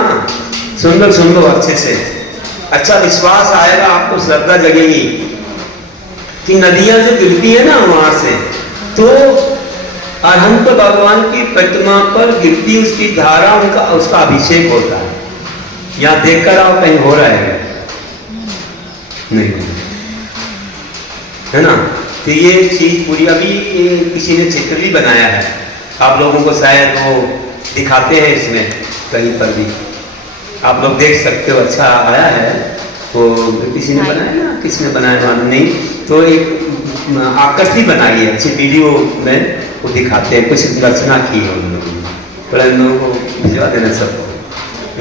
सुन लो अच्छे से, अच्छा विश्वास आएगा आपको, श्रद्धा जगेगी कि नदियां जो गिरती है ना वहां से, तो अरहंत भगवान की प्रतिमा पर गिरती उसकी धारा, उसका अभिषेक होता है। यहां देख कर आओ, कहीं हो रहा है नहीं, है ना। तो ये चीज पूरी, अभी किसी ने चित्र भी बनाया है, आप लोगों को शायद वो दिखाते हैं इसमें कहीं पर भी, आप लोग देख सकते हो, अच्छा आया है। तो किसी ने बनाया ना, किसने बनाया मालूम नहीं, तो एक आकृति बनाई है, अच्छी वीडियो में वो दिखाते हैं, कुछ रचना की है उन लोगों ने, पर इन लोगों को भिजवा देना सबको,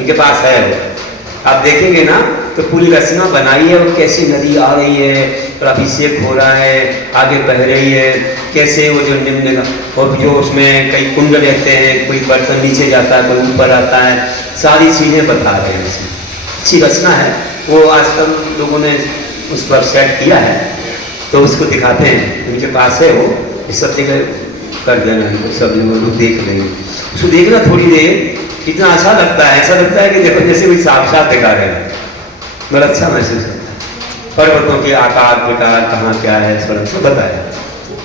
इनके पास है वो, आप देखेंगे ना तो पूरी रचना बनाई है, वो कैसी नदी आ रही है और अभिषेक हो रहा है, आगे बह रही है, कैसे वो जो निम्न, और जो उसमें कई कुंड रहते हैं, कोई बर्तन नीचे जाता है, कोई ऊपर आता है, सारी चीज़ें बता रहे हैं इसमें। अच्छी रचना है वो, आजकल लोगों ने उस पर सेट किया है, तो उसको दिखाते हैं, उनके पास है वो, इस सब जगह कर देना, सब लोग देख लेंगे, उसको देखना थोड़ी देर, कितना अच्छा लगता है, ऐसा लगता है कि देखो जैसे कोई साक्षात दिखा रहे हैं, बड़ा अच्छा महसूस होता है। पर्वतों के आकार प्रकार कहाँ क्या है, इस सब बताया।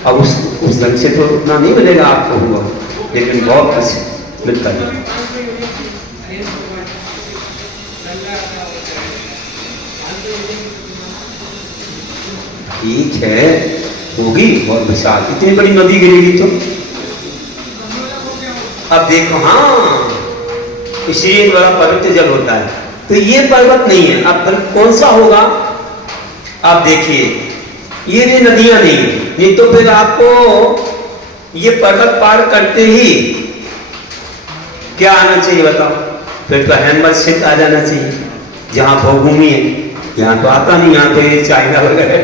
अब उस ढंग से तो उतना नहीं मिलेगा आपको हुआ, लेकिन बहुत कुछ मिलता है। ठीक है, होगी बहुत विशाल, इतनी बड़ी नदी गिरेगी तो। अब देखो, हाँ, इसलिए बड़ा पवित्र जल होता है, तो ये पर्वत नहीं है, अब कौन सा होगा आप देखिए, ये नदियां नहीं तो फिर आपको ये पर्वत पार करते ही क्या आना चाहिए बताओ, फिर तो हेमवत क्षेत्र आ जाना चाहिए, जहां भूमि है। यहाँ तो आता नहीं, यहाँ तो ये चाइना वगैरह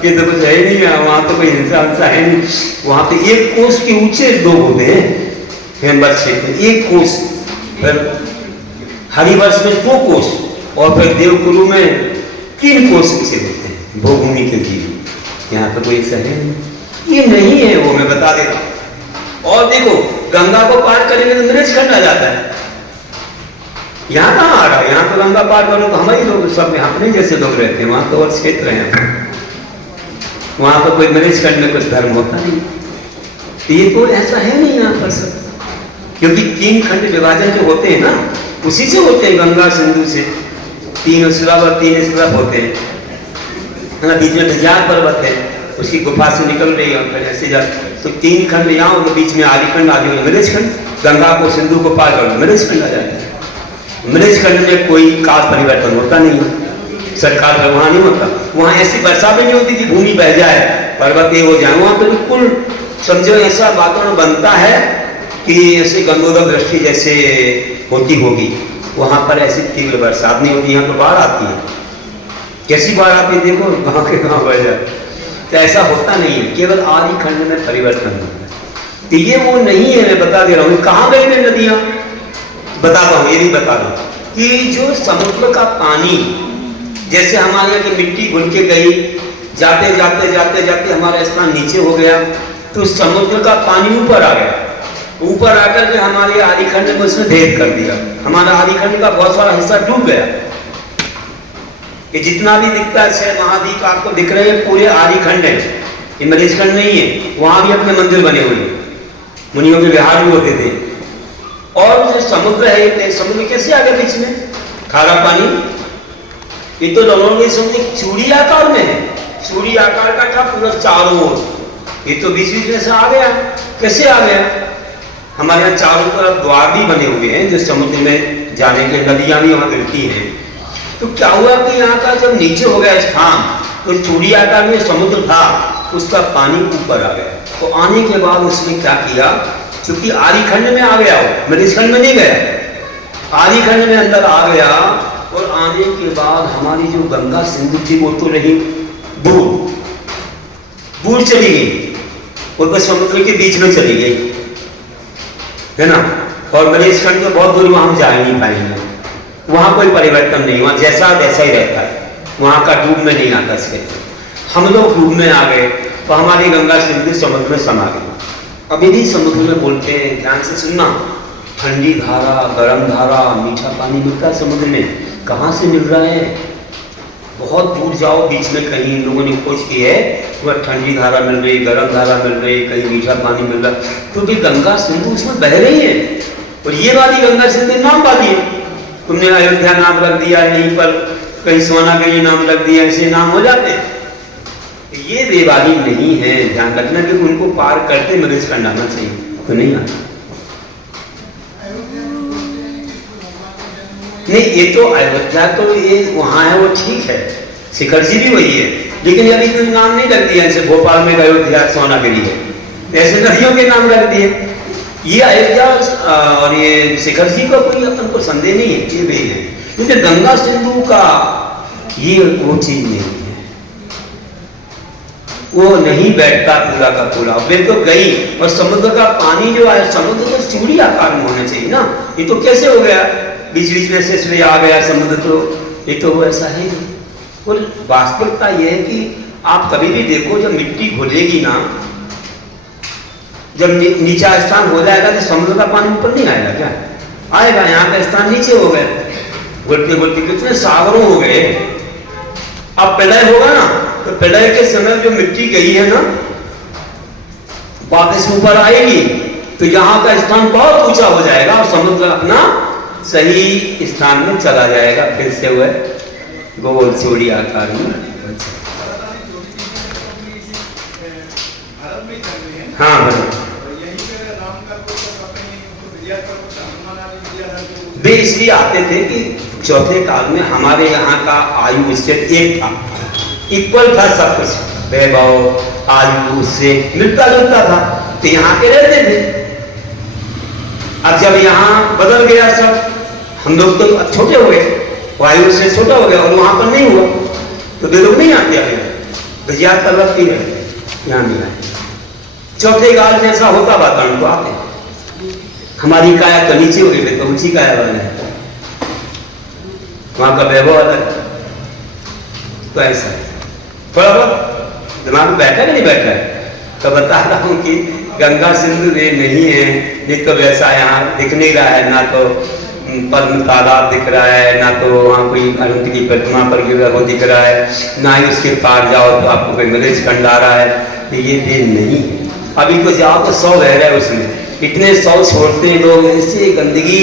ये तो कुछ है ही नहीं, वहां तो कोई इंसान सा है नहीं, वहां तो एक कोस के ऊंचे लोग होते हैं हेमवत क्षेत्र, एक कोस, फिर हरिवर्ष में 2 कोस, और फिर देवकुरु में 3 कोस से होते हैं भूभूमि के जीव। यहाँ तो कोई सही नहीं, ये नहीं है वो, मैं बता देता हूँ। और देखो, गंगा को पार करेंगे तो मृजखंड आ जाता है, यहाँ कहाँ आ रहा है, यहाँ तो गंगा पार करो तो हमारे लोग सब अपने जैसे लोग रहते हैं, वहां तो और क्षेत्र है, वहां तो कोई मृजखंड में कुछ धर्म होता नहीं, तो ये तो ऐसा है नहीं यहाँ पर सब, क्योंकि 3 खंड विभाजन जो होते हैं ना, उसी से होते हैं, गंगा सिंधु से 3 उस तरफ 3 इस तरफ होते हैं, है ना, बीच में ढिजार पर्वत है, उसकी गुफा से निकल रही है, फिर ऐसे जाते, तो 3 खंड यहाँ और बीच में आदिखंड आगे मृजखंड, गंगा को सिंधु को पार करो मृजखंड आ जाता है। मृजखंड में कोई काल परिवर्तन होता नहीं है, सरकार का वहां नहीं होता, वहां ऐसी वर्षा भी नहीं होती कि भूमि बह जाए, पर्वत हो जाए, वहां तो बिल्कुल समझो ऐसा वातावरण बनता है कि ऐसे गंगोदक दृष्टि जैसे होती होगी, वहां पर ऐसी तीव्र बरसात नहीं होती, यहाँ तो बाढ़ आती है, कैसी बाढ़ आती है देखो, गाँव के गाँव बह जाए, तो ऐसा होता नहीं है, केवल आदि खंड में परिवर्तन होता है। तो ये वो नहीं है, मैं बता दे रहा हूँ। कहाँ गई मैं नदियाँ बताता हूँ, ये भी बता दूँ कि जो समुद्र का पानी, जैसे हमारे यहाँ की मिट्टी घुल के गई, जाते जाते जाते जाते हमारा स्थान नीचे हो गया, तो समुद्र का पानी ऊपर आ गया, ऊपर आकर के हमारे आदिखंड में उसने भेद कर दिया, हमारा आदिखंड का बहुत सारा हिस्सा डूब गया। ये जितना भी दिखता है 6 महाद्वीप आपको दिख रहे हैं, पूरे आर्यखंड है, ये मधेशखंड नहीं है। वहां भी अपने मंदिर बने हुए हैं, मुनियों के विहार भी होते थे। और जो समुद्र है, ये समुद्र कैसे आ गया बीच में? खारा पानी, ये तो लोगों ने समझे चूड़ी आकार में है, चूड़ी आकार का था पूरा चारों ओर, ये तो बीच बीच में से आ गया। कैसे आ गया? हमारे यहाँ चारों तरफ द्वार भी बने हुए हैं जो समुद्र में जाने के, नदियां भी वहां गिरती हैं। तो क्या हुआ कि यहाँ का जब नीचे हो गया स्थान, तो चूड़ी आकार में समुद्र था, उसका पानी ऊपर आ गया। तो आने के बाद उसने क्या किया, क्योंकि आर्यखंड में आ गया, वो मधेशखंड में नहीं गया, आर्यखंड में अंदर आ गया। और आने के बाद हमारी जो गंगा सिंधु थी वो तो रही दूर चली गई, और बस समुद्र के बीच में चली गई, है ना। और मधेशखंड तो बहुत दूर, वहां हम जा नहीं पाएंगे, वहां कोई परिवर्तन नहीं, वहां जैसा वैसा ही रहता है, वहां का डूब में नहीं आता इसके। हम लोग डूब में आ गए तो हमारी गंगा सिंधु समुद्र में समा गई। अभी भी समुद्र में बोलते हैं, ध्यान से सुनना, ठंडी धारा, गर्म धारा, मीठा पानी मिलता है समुद्र में। कहाँ से मिल रहा है? बहुत दूर जाओ, बीच में कहीं लोगों ने खोज की है, वह ठंडी धारा मिल रही, गर्म धारा मिल रही, कहीं मीठा पानी मिल रहा, क्योंकि गंगा सिंधु उसमें बह रही है। और ये वाली गंगा सिंधु नाम वाली है, तुमने अयोध्या नाम रख दिया, यहीं पर कहीं सोनागिरी नाम रख दिया, ऐसे नाम हो जाते हैं। ये वे वाली नहीं है, ध्यान रखना कि उनको पार करते मधेशखंड आना चाहिए, तो नहीं आता। नहीं, ये तो अयोध्या तो ये वहां है, वो ठीक है, शिखर जी भी वही है, लेकिन अभी कोई नाम नहीं रख दिया, जैसे भोपाल में अयोध्या सोनागिरी है, ऐसे नदियों के नाम रख दिए। ये अयोध्या और ये शिखर जी का कोई अपन को संदेह नहीं है, ये भी है, क्योंकि गंगा सिंधु का ये वो चीज नहीं है, वो नहीं बैठता पूरा का पूरा। वे तो गई, और समुद्र का पानी जो है, समुद्र तो चूड़ी आकार में होना चाहिए ना, ये तो कैसे हो गया बीच बीच में से आ गया समुद्र, तो ये तो वो ऐसा है नहीं। और वास्तविकता यह है कि आप कभी भी देखो, जब मिट्टी घुलेगी ना, जब नीचा स्थान हो जाएगा तो समुद्र का पानी ऊपर नहीं आएगा क्या? आएगा। यहाँ का स्थान नीचे हो गए, बोलते बोलते कितने सागरों हो गए। अब प्रलय होगा ना, तो प्रलय के समय जो मिट्टी गई है ना, वापस ऊपर आएगी, तो यहाँ का स्थान बहुत ऊंचा हो जाएगा और समुद्र अपना सही स्थान में चला जाएगा, फिर से वह गोल चूड़ी आकार में। हाँ वे इसलिए आते थे कि चौथे काल में हमारे यहाँ का आयु उससे एक था, इक्वल था, सब कुछ वैभव आयु उससे मिलता जुलता था, तो यहाँ के रहते थे। अब जब यहाँ बदल गया सब, हम लोग तो छोटे हो गए, वायु से छोटा हो गया, और वहां पर नहीं हुआ, तो वे लोग नहीं आते आगे, गुजरात पर्वत की रहे, यहाँ नहीं आए। चौथे काल में ऐसा होता वातावरण, तो आते। हमारी काया तो नीचे हो गई, तो ऊंची काया वाले है, वहां का वैभव अलग। तो ऐसा थोड़ा बहुत दिमाग में बैठा है कि नहीं बैठा है? तो बता रहा हूं कि गंगा सिंधु वे नहीं है, नहीं तो वैसा यहाँ दिख नहीं रहा है, ना तो पद्म तालाब दिख रहा है, ना तो वहाँ कोई अनंत की प्रतिमा पर गिरा वो दिख रहा है, ना ही उसके पार जाओ तो आपको कोई मधेशखंड आ रहा है, तो ये वे नहीं है। अभी तो जाओ तो 100 बह रहा है उसमें, इतने 100 छोड़ते हैं लोग, इससे गंदगी,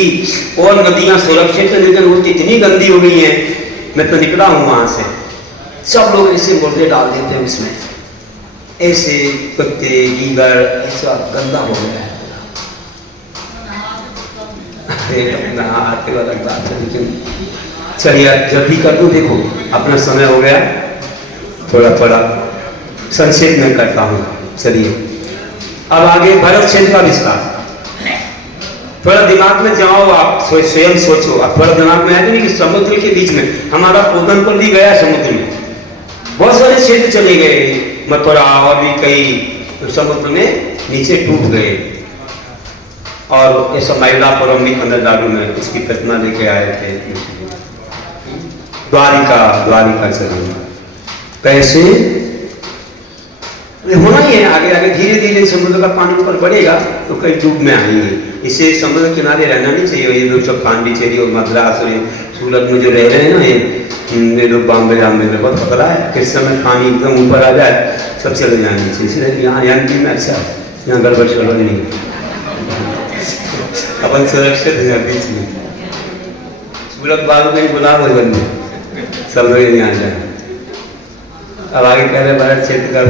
और नदियाँ सुरक्षित है, लेकिन वो इतनी गंदी हो गई है। मैं तो निकला हूँ वहाँ से, सब लोग ऐसे मुर्दे डाल देते हैं उसमें, ऐसे कुत्ते गीगर, ऐसा गंदा हो गया है। अपना आते वाला बात है, लेकिन चलिए जल्दी कर दो, देखो अपना समय हो गया, थोड़ा थोड़ा संक्षेप में करता हूँ। चलिए अब आगे भरत क्षेत्र का विस्तार, थोड़ा दिमाग में जाओ, आप स्वयं सोचो। अब थोड़ा दिमाग में है कि समुद्र के बीच में हमारा पोदनपुर भी गया, समुद्र में बहुत सारे क्षेत्र चले गए, मथुरा और भी कई, तो समुद्र में नीचे डूब गए। और ऐसा मैलापुरम भी तमिलनाडु में उसकी प्रतिमा लेके आए थे, द्वारिका चलेंगे, कैसे होना ही है। आगे आगे धीरे धीरे समुद्र का पानी ऊपर बढ़ेगा तो कई डूब में आएंगे, इससे समुद्र किनारे रहना नहीं चाहिए। ये लोग सब पांडिचेरी और मद्रास और सूरत में जो रह रहे हैं ना, ये ये लोग बॉम्बे जाम्बे में बहुत खतरा है, किस समय पानी एकदम ऊपर आ जाए सब चले जाने चाहिए, इसलिए यहाँ में अच्छा है, यहाँ गड़बड़ शड़बड़ नहीं है, अपन सुरक्षित है बीच में, लोग बाल में बुला वही बंदे सब लोग नहीं आ जाए। अब आगे पहले भारत क्षेत्र का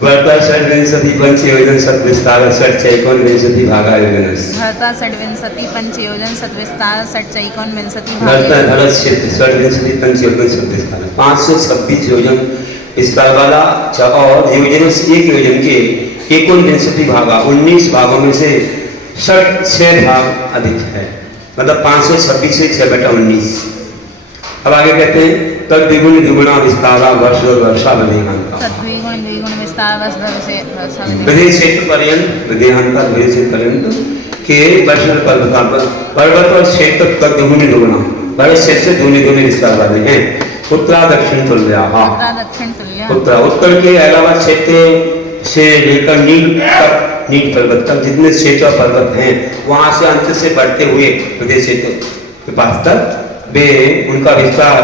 भरता षड्विंशति पंचयोजन सद्विस्तार षट्चैकोन विंशति भागा योजनस् भरता षड्विंशति पंचयोजन सद्विस्तार षट्चैकोन विंशति भरता भारत क्षेत्र षड्विंशति पंचयोजन सद्विस्तार 526 योजन विस्तार वाला और योजनों से एक योजन के एकोन विंशति भागा 19 भागों में से 6 भाग अधिक है, मतलब 526 से 6/19। अब आगे कहते हैं तद द्विगुण द्विगुणा विस्तारा वर्ष और वर्षा विदेहांता तद्विगुण द्विगुण विस्तार वर्ष वर्षा विदेह क्षेत्र पर्यंत विदेहांता विदेह क्षेत्र पर्यंत के वर्ष पर्वत और क्षेत्र तक द्विगुण द्विगुणा वर्ष क्षेत्र से दूनी दूनी विस्तार वाले हैं। उत्तरा दक्षिण तुल्या दक्षिण तुल्य उत्तर के अलावा क्षेत्र से लेकर नील पर्वत तक जितने क्षेत्र पर्वत हैं वहां से अंत से बढ़ते हुए विदेश क्षेत्र के पास तक वे उनका विस्तार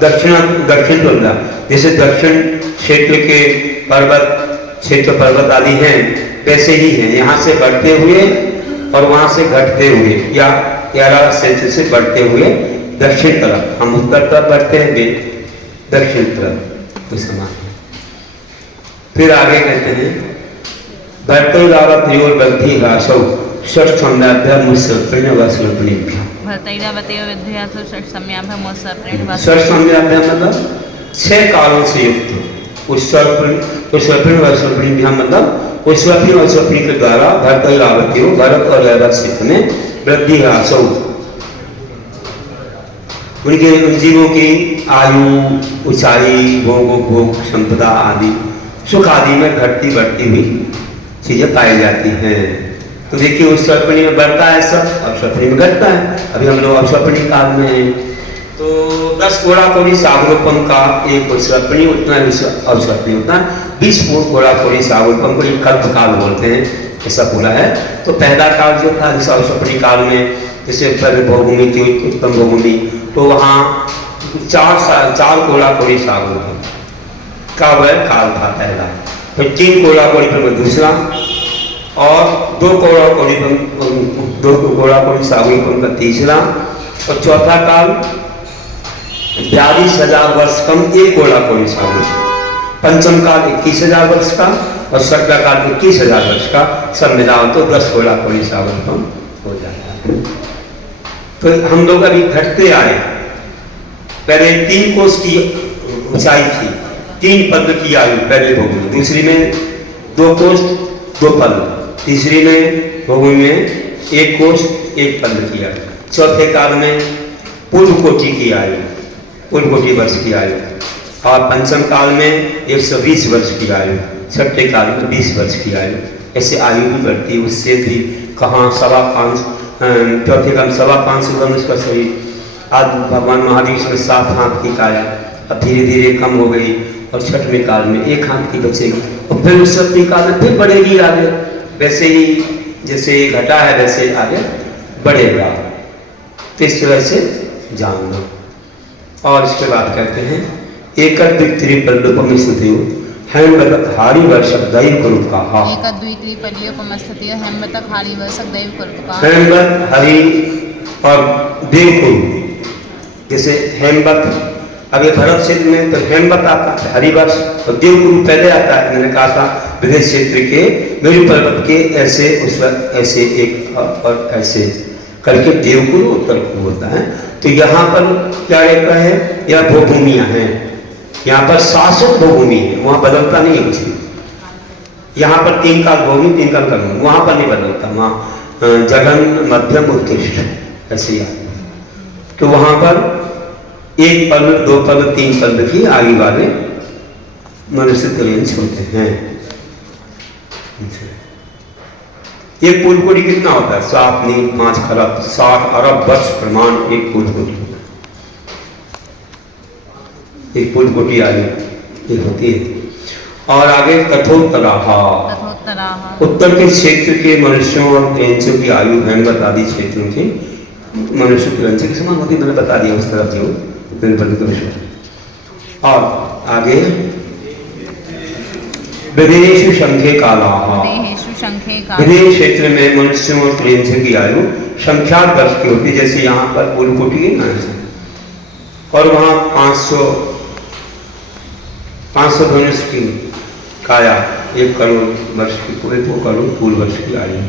दक्षिण तुल्या, जैसे दक्षिण क्षेत्र के पर्वत आदि हैं वैसे ही हैं, यहाँ से बढ़ते हुए और वहां से घटते हुए या 11 क्षेत्र से बढ़ते हुए दक्षिण तरफ, हम उत्तर तरफ बढ़ते हैं वे दक्षिण तरफ तो समान है। फिर आगे कहते हैं भर्तुरावा त्रियोर बद्धि राशौ षष्ठ सम्याभ्याम मुस्सर्पण वस्वप्नेभ्यः षष्ठ सम्याभ्याम मतलब 6 कालों से युक्त उत्सर्पण वस्वप्नेभ्यः मतलब उत्सर्पण और स्वप्न के द्वारा भर्तुरावतियों भरत और ऐरावत क्षेत्र में वृद्धि राशौ उनके उन जीवों की आयु ऊंचाई भोग संपदा आदि सुख आदि में घटती बढ़ती हुई चीजें पाई जाती हैं। तो देखिए उस स्वप्नी में बढ़ता है सब, अब स्वप्नी में घटता है। अभी हम लोग अवस्वप्नी काल में हैं, तो 10 घोड़ा कोड़ी सागरोपम का एक स्वप्नी उतना अवस्वप्नी होता है, 20 घोड़ा कोड़ी सागरोपम को एक कल्प काल बोलते हैं, ऐसा पूरा है। तो पहला काल जो था जिस अवस्वप्नी काल में जैसे पहले भोगभूमि थी उत्तम भोगभूमि, तो वहाँ 4 घोड़ा कोड़ी सागरोपम का वह काल था पहला, फिर 3 घोड़ा कोड़ी पर दूसरा और 2 घोड़ा कोड़ी सागरोपम का तीसरा और चौथा काल 42,000 वर्ष कम 1 घोड़ा कोड़ी सागरोपम, पंचम काल 21,000 वर्ष का और छठा काल 21,000 वर्ष का, सब मिलाओ तो 10 घोड़ा कोड़ी सागरोपम हो जाता है। तो हम लोग अभी घटते आए, पहले 3 कोस की ऊंचाई थी, 3 पद की आयु पहले भोगभूमि, दूसरी में 2 कोस 2 पद, तीसरी में भोगभूमि में 1 कोस 1 पद की आयु, चौथे काल में पूर्व कोटि की आयु, पूर्व कोटि वर्ष की आयु, और पंचम काल में 120 वर्ष की आयु, छठे काल में 20 वर्ष की आयु। ऐसे आयु भी बढ़ती है, उससे भी कहाँ 5.25 चौथे काल 5.25 वर्ष उसका शरीर। आज भगवान महावीर में 7 हाथ की काया, अब धीरे धीरे कम हो गई और छठवें काल में 1 हाथ की बचेगी और फिर उस छठवें काल में फिर बढ़ेगी आगे, वैसे ही जैसे घटा है वैसे आगे बढ़ेगा। तो इस तरह से जान लो। और इसके बाद कहते हैं एक द्वितीय पल्लुपम स्थिति हेमवतक हारी वर्षक दैव कुरुप का हा एक द्वितीय पल्लुपम स्थिति हेमवतक हारी वर्षक दैव कुरुप का हेमवत हरि और देव कुरु, जैसे हेमवत अभी भरत क्षेत्र में तो हेमवत आता है हरिवर्ष और देवगुरु पहले आता है। मैंने कहा था विदेश क्षेत्र के मेरु पर्वत के ऐसे उस ऐसे एक और ऐसे करके देवगुरु उत्तर को होता है। तो यहाँ पर क्या रहता है, यह भूभूमियाँ हैं, यहाँ पर शाश्वत भूभूमि है, वहाँ बदलता नहीं है कुछ भी। यहाँ पर 3 काल भूमि 3 काल कर्म, वहाँ पर नहीं बदलता, वहाँ जघन मध्यम उत्कृष्ट ऐसे ही। तो वहाँ पर 1 पल 2 पल 3 पल की आयु वाले मनुष्य त्रियांश होते हैं। एक पूर्व कोटि कितना होता है? 7 नील 5 खरब 60 अरब वर्ष प्रमाण एक पूर्व कोटि, एक पूर्व कोटि आयु एक होती है। और आगे कठोत्तराः, उत्तर के क्षेत्र के मनुष्यों और त्रियांशों की आयु हेमवत आदि क्षेत्रों की मनुष्य की रंच के समान होती, मैंने बता दिया उस तरफ जो और आगे विदेशु शंखे कालाहा, विदेश क्षेत्र में मनुष्यों और त्रियंच की आयु संख्यात वर्ष की होती, जैसे यहाँ पर फूलकोटी है ना, और वहाँ 500 धनुष की काया 1 करोड़ वर्ष की, पूरे 2 करोड़ फूल वर्ष की आयु।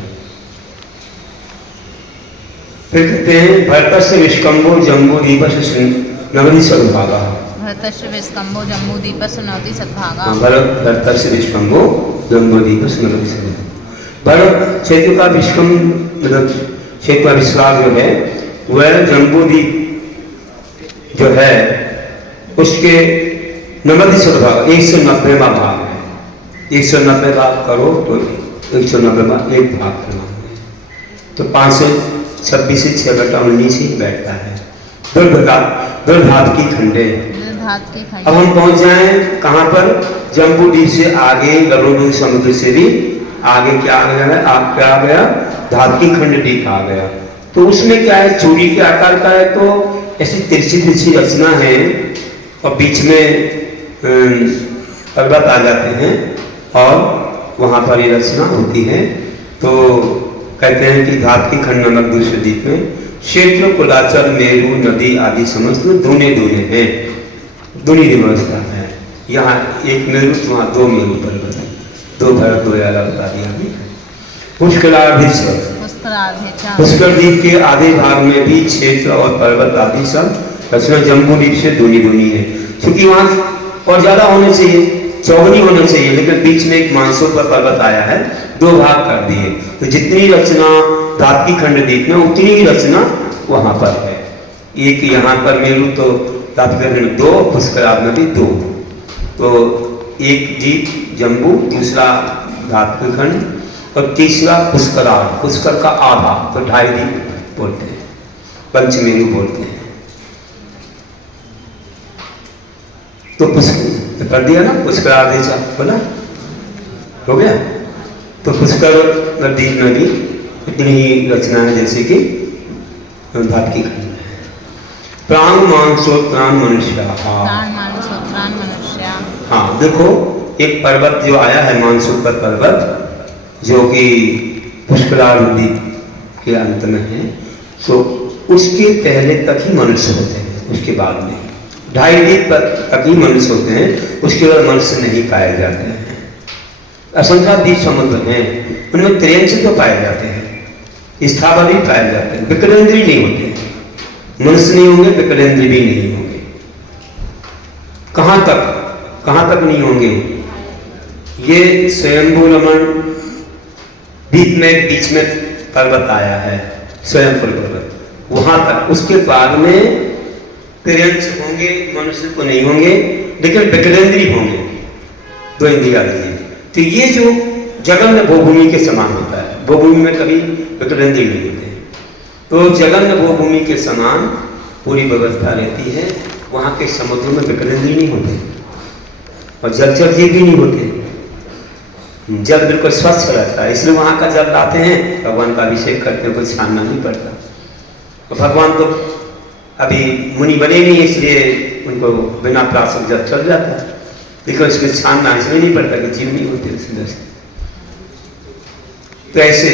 फिर कहते हैं भरतस्य विष्कंभो जम्बूदीपस्य नवति सद्भागा, भरतस्य विष्कंभो जम्बूदीपस्य नवति सद्भागा, भरतस्य विष्कंभो जम्बूदीपस्य नवति सद्भागा। भरत क्षेत्र का विष्कंभ मतलब क्षेत्र का विश्वास जो है वह जम्बूदीप जो है उसके 90 सद्भाग 190वां भाग है। 190 भाग करो तो 190वां एक भाग करना है, तो 526 से 6/19 ही बैठता है। दुर्धात की खंडे। अब हम पहुंच जाए कहाँ पर, जम्बूद्वीप से आगे गरुड़ समुद्र से भी आगे क्या आ गया है, क्या आ गया, धात की खंड द्वीप आ गया। तो उसमें क्या है, चूड़ी के आकार का है, तो ऐसी तिरछी तिरछी रचना है और बीच में पर्वत आ जाते हैं और वहाँ पर ये रचना होती है। तो कहते हैं कि धात की खंड नामक दूसरे द्वीप में क्षेत्र कुलाचल मेरू नदी आदि समस्त दूने दूने हैं, दूनी व्यवस्था है। यहाँ एक मेरू तो वहाँ 2 मेरू पर्वत है, 2 भरत 2 यारा बता दिया। पुष्कर द्वीप के आधे भाग में भी क्षेत्र और पर्वत आदि सब रचना जम्बू द्वीप से दूनी दूनी है, क्योंकि वहाँ और ज्यादा होने चाहिए, चौगनी होना चाहिए, लेकिन बीच में एक मानसून पर पर्वत आया है, 2 भाग कर दिए। तो जितनी रचना धात की खंड द्वीप में उतनी ही रचना वहां पर है। एक यहाँ पर मेरू तो धात की खंड 2, पुष्कर में भी 2, तो एक द्वीप जम्बू, दूसरा धात की खंड और तीसरा पुष्कराल, पुष्कर का आधा, तो 2.5 द्वीप बोलते हैं, पंचमेरु बोलते हैं। तो पुष्कर कर दिया ना, पुष्कर आधे बोला हो गया। तो पुष्कर नदी नदी इतनी ही रचना है जैसे कि धात की खंड है। प्राण मानसोत्रान मनुष्य, हाँ देखो एक पर्वत जो आया है मानसूत्र पर्वत, जो कि पुष्कराल नदी के अंत में है, तो उसके पहले तक ही मनुष्य होते हैं, उसके बाद में 2.5 द्वीप तक ही मनुष्य होते हैं, उसके बाद मनुष्य नहीं पाए जाते हैं। असंख्य द्वीप समुद्र हैं, उनमें त्रियंच तो पाए जाते हैं, स्थावर भी पाए जाते हैं, विकलेंद्री नहीं होते हैं। मनुष्य नहीं होंगे, विकलेंद्री भी नहीं होंगे। कहाँ तक नहीं होंगे, ये स्वयंभू रमण द्वीप में बीच में पर्वत आया है, स्वयंभू पर्वत, वहां तक। उसके बाद में त्रियंच होंगे, मनुष्य को नहीं होंगे, लेकिन विकलेंद्री होंगे, 2 इंद्रिया लिए। तो ये जो जगन्य भूभूमि के समान होता है, भूभूमि में कभी विकलेंद्री नहीं होते, तो जगन्य भूभूमि के समान पूरी व्यवस्था रहती है। वहाँ के समुद्र में विकलेंद्री नहीं होते और जलचर जीव भी नहीं होते, जल बिल्कुल स्वच्छ रहता है, इसलिए वहाँ का जल लाते हैं, भगवान का अभिषेक करते हैं, कुछ छानना नहीं पड़ता। तो भगवान तो अभी मुनि बने नहीं, इसलिए उनको बिना प्राशक जल चल जाता है, लेकिन इसमें छानना इसलिए नहीं पड़ता कि जीव नहीं होते उसमें से। तो ऐसे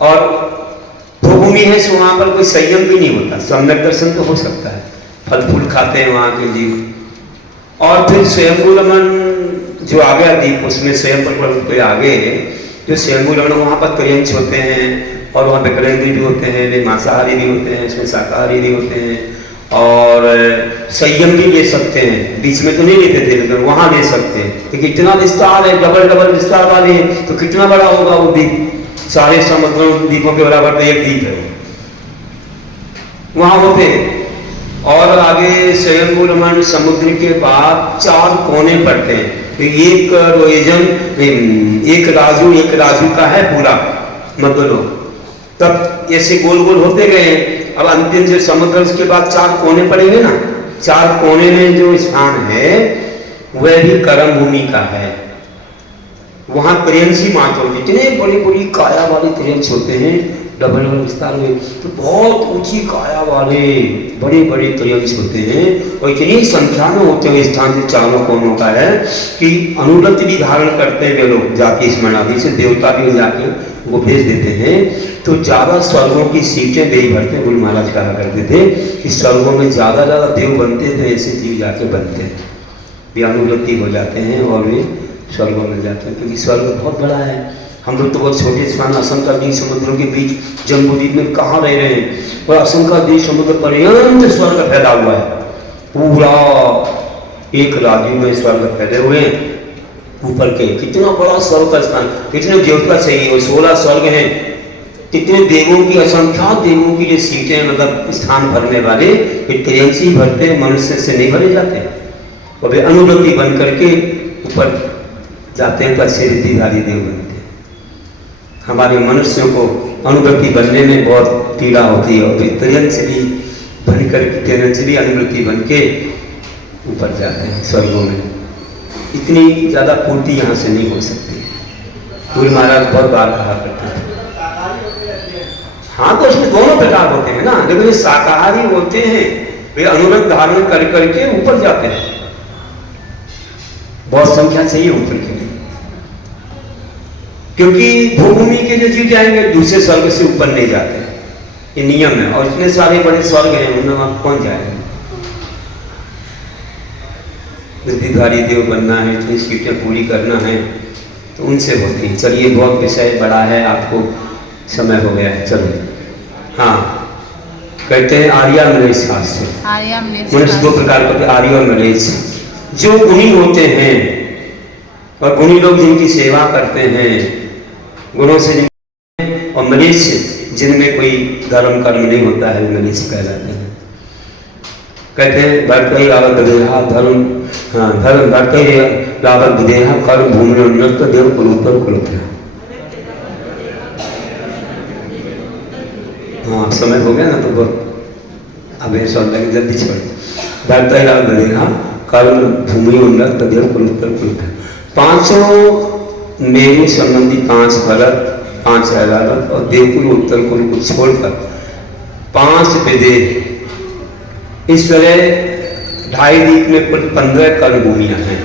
और भूभूमि है, सो वहाँ पर कोई संयम भी नहीं होता, सम्यक दर्शन तो हो सकता है, फल फूल खाते हैं वहाँ के जीव। और फिर स्वयंभू रमण जो आ गया द्वीप, उसमें स्वयं पर्वत के आगे जो स्वयंभू रमण, वहाँ पर त्रियंच होते हैं और वहाँ विकलेंद्री भी होते हैं, वे मांसाहारी भी होते हैं, इसमें शाकाहारी भी होते हैं, और संयम भी ले सकते हैं। बीच में तो नहीं लेते थे, लेकिन वहाँ ले सकते हैं, क्योंकि इतना विस्तार है, डबल विस्तार वाले हैं, तो कितना बड़ा होगा वो द्वीप, सारे समुद्र द्वीपों के बराबर तो एक द्वीप है, वहाँ होते हैं। और आगे स्वयंभू रमण समुद्र के बाद 4 कोने पड़ते हैं, तो एक रोएजन, एक राजू का है पूरा मदलो, तब ऐसे गोल गोल होते गए। अब अंतिम जो समुद्र, उसके बाद 4 कोने पड़ेंगे ना, 4 कोने में जो स्थान है वह भी कर्म भूमि का है, वहाँ क्रेन्सी मात्र होती, इतने बड़ी बड़ी काया वाले क्रेन्स होते हैं, डबल डबल विस्तार में, तो बहुत ऊंची काया वाले बड़े बड़े क्रेन्स होते हैं और इतनी संख्या में होते हैं, स्थान के चारों कोनों का है कि अनुव्रत भी धारण करते हैं वे लोग, जाके स्मरण आदि से देवता भी जाके वो भेज देते हैं। तो ज़्यादा स्वर्गों की सीटें दे भरते, गुरु महाराज कहा करते थे कि स्वर्गों में ज़्यादा देव बनते थे, ऐसे जीव जाके बनते हैं, वे अनुवृत्ति हो जाते हैं और वे स्वर्गों में जाते हैं, क्योंकि स्वर्ग बहुत बड़ा है। हम लोग तो बहुत छोटे स्थान असंख्य द्वीप समुद्रों के बीच जम्बूद्वीप में कहाँ रह रहे हैं, और असंख्य द्वीप समुद्र पर्यंत स्वर्ग फैला हुआ है, पूरा एक राज्य में स्वर्ग फैले हुए हैं ऊपर के। कितना बड़ा स्वर्ग का स्थान, कितने देवता चाहिए, और 16 स्वर्ग हैं, कितने देवों की, असंख्यात देवों की जो सीटें, मतलब स्थान भरने वाले, क्रेन्सी भरते हैं, मनुष्य से नहीं भरे जाते, और वे अनुवृत्ति बन करके ऊपर जाते हैं तो अच्छे रिद्धिधारी देव बनते हैं। हमारे मनुष्यों को अनुवृत्ति बनने में बहुत पीड़ा होती है, और वे क्रेन्सी भी बन करके, क्रेन्सी भी अनुवृत्ति बन के ऊपर जाते हैं स्वर्गों में। इतनी ज़्यादा पूर्ति यहाँ से नहीं हो सकती। गुरु महाराज बहुत बार कहा करते थे। हाँ, तो उसमें दोनों प्रकार होते हैं ना, लेकिन शाकाहारी होते हैं वे अनुव्रत धारण कर करके ऊपर जाते हैं, बहुत संख्या चाहिए ऊपर के लिए, क्योंकि भूमि के जो जीव जाएंगे दूसरे स्वर्ग से ऊपर नहीं जाते, ये नियम है। और इतने सारे बड़े स्वर्ग हैं, उनमें आप कौन जाएगा? रिद्धिधारी देव बनना है, इतनी सीटें पूरी करना है, तो उनसे होती है। चलिए, बहुत विषय बड़ा है, आपको समय हो गया है, चलो। हाँ, कहते हैं आर्या मलेच्छ शास्त्र, मनुष्य दो प्रकार के, आर्य और मलेच्छ। जो गुणी होते हैं और गुणी लोग जिनकी सेवा करते हैं, गुणों से, और मलेच्छ जिनमें कोई धर्म कर्म नहीं होता है, मलेच्छ कहलाते हैं। कहते हैं भर्तई रावत विदेहा धर्म, हाँ, धर्म भर्तई रावत विदेहा कर्म भूमि उन्नत देव कुरुत्तर कुरुत्तर। हाँ, समय हो गया ना, तो बहुत अब ऐसा लगे जल्दी छोड़। भर्तई रावत विदेहा कर्म भूमि उन्नत देव कुरुत्तर कुरुत्तर। पांचों मेरु संबंधी 5 भरत, 5 ऐरावत और देवकुल उत्तर कुल को छोड़कर 5 विदेह, इस तरह 2.5 द्वीप में कुल 15 कर्म भूमियाँ हैं।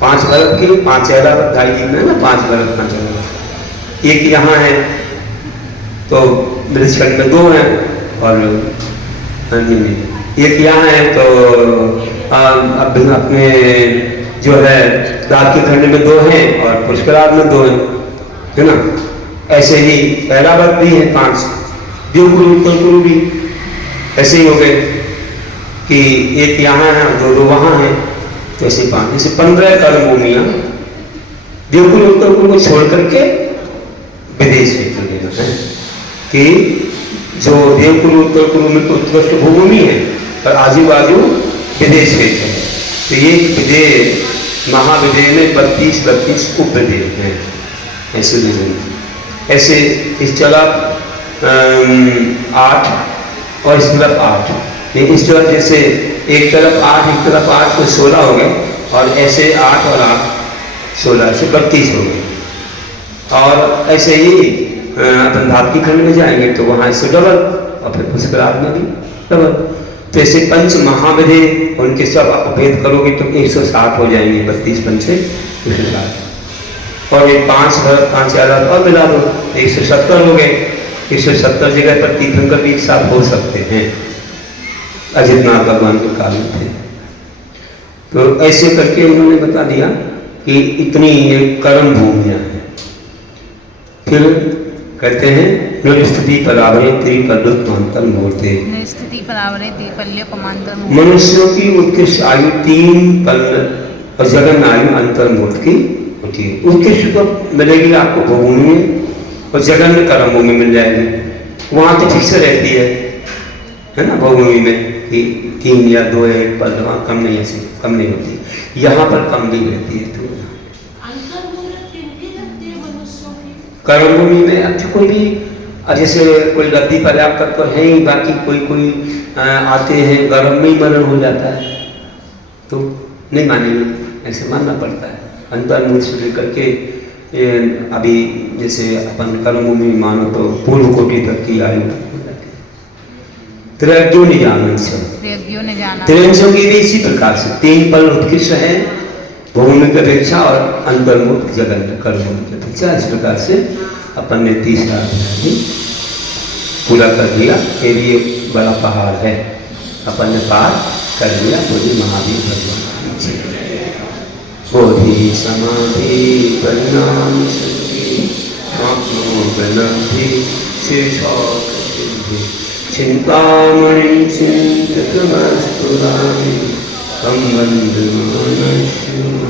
5 भरत की, 5 ऐरावत, 2.5 द्वीप में ना, 5 भरत 5 ऐरावत। एक यहाँ है, तो बृहस्पति में 2 हैं, और एक यहाँ है, तो अब अपने जो है रात के खंड में 2 हैं, और पुष्कराल में 2 हैं, है ना। ऐसे ही ऐरावत भी है 5, देवकुल उत्तर कुल भी ऐसे ही हो गए कि एक यहाँ है, 2 वहाँ हैं, तो ऐसे 5, जैसे 15 कर्म भूमियाँ देवकुल उत्तर कुल को छोड़ करके विदेश में चले जाते हैं, कि जो देवकुल उत्तर कुल में तो उत्कृष्ट भूमि है, और आजू बाजू विदेश क्षेत्र है। तो ये विदेश, महाविदेह में 32 उपविदेह हैं, ऐसे विदेह। ऐसे इस तरफ 8 और इस तरफ 8, इस तरफ जैसे एक तरफ 8, एक तरफ 8, तो 16 हो गए, और ऐसे 8 और 8 16 से 32 हो गए। और ऐसे ही अपन धातु खंड में जाएंगे तो वहाँ इससे डबल, और फिर पुष्कराल में भी डबल। तो ऐसे 5 महाविदेह, उनके सब आप भेद करोगे तो 160 हो जाएंगे, 32 पंचे 160, और ये 5 भरत 5 ऐरावत और मिला दो 170 हो गए। 170 जगह पर तीर्थंकर भी एक साथ हो सकते हैं, अजितनाथ भगवान के काल में थे। तो ऐसे करके उन्होंने बता दिया कि इतनी ये कर्म भूमियाँ हैं। फिर कहते हैं नृस्थिति परावरे त्रिपल्युत्तमांतर मूर्ते, मनुष्यों की उत्कृष्ट आयु 3 पल और जगन आयु अंतर्मूर्त की होती है। उत्कृष्ट तो मिलेगी आपको भूमि में, और जगन में कर्म भूमि मिल जाएगी। वहाँ तो ठीक से रहती है ना, भूमि में कि 3 या 2 या 1 पल, वहाँ कम नहीं, ऐसी कम नहीं होती, यहाँ पर कम भी रहती है। तो कर्म भूमि में अच्छा कोई भी, जैसे कोई गद्दी पर्याप्त तो है ही, बाकी कोई आते हैं गर्भ में ही मरण हो जाता है, तो नहीं मानेंगे, ऐसे मानना पड़ता है। अंतर्मुख से लेकर के ये अभी जैसे अपन कर्मभूमि मानो तो पूर्व कोटि तक की आयु हो जाती है। त्रैज्ञो निजानंसम, त्रैज्ञो ने जाना त्रयंशों की भी इसी प्रकार से 3 पल उत्कृष्ट है, भूमि की अपेक्षा और अंतर्मुख जगन कर्मों की अपेक्षा। इस प्रकार से अपन ने 3रा अध्याय भी पूरा कर लिया। ये भी एक बड़ा पहाड़ है, अपन ने पार कर लिया। बोली महावीर भगवान की जय। बोधि समाधि परिणाम शक्ति आत्मोपलब्धि शेषाकृति चिंतामणि चिंतकमस्तुरामि तं वन्दे मानश्योऽस्तु।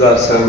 दर्शन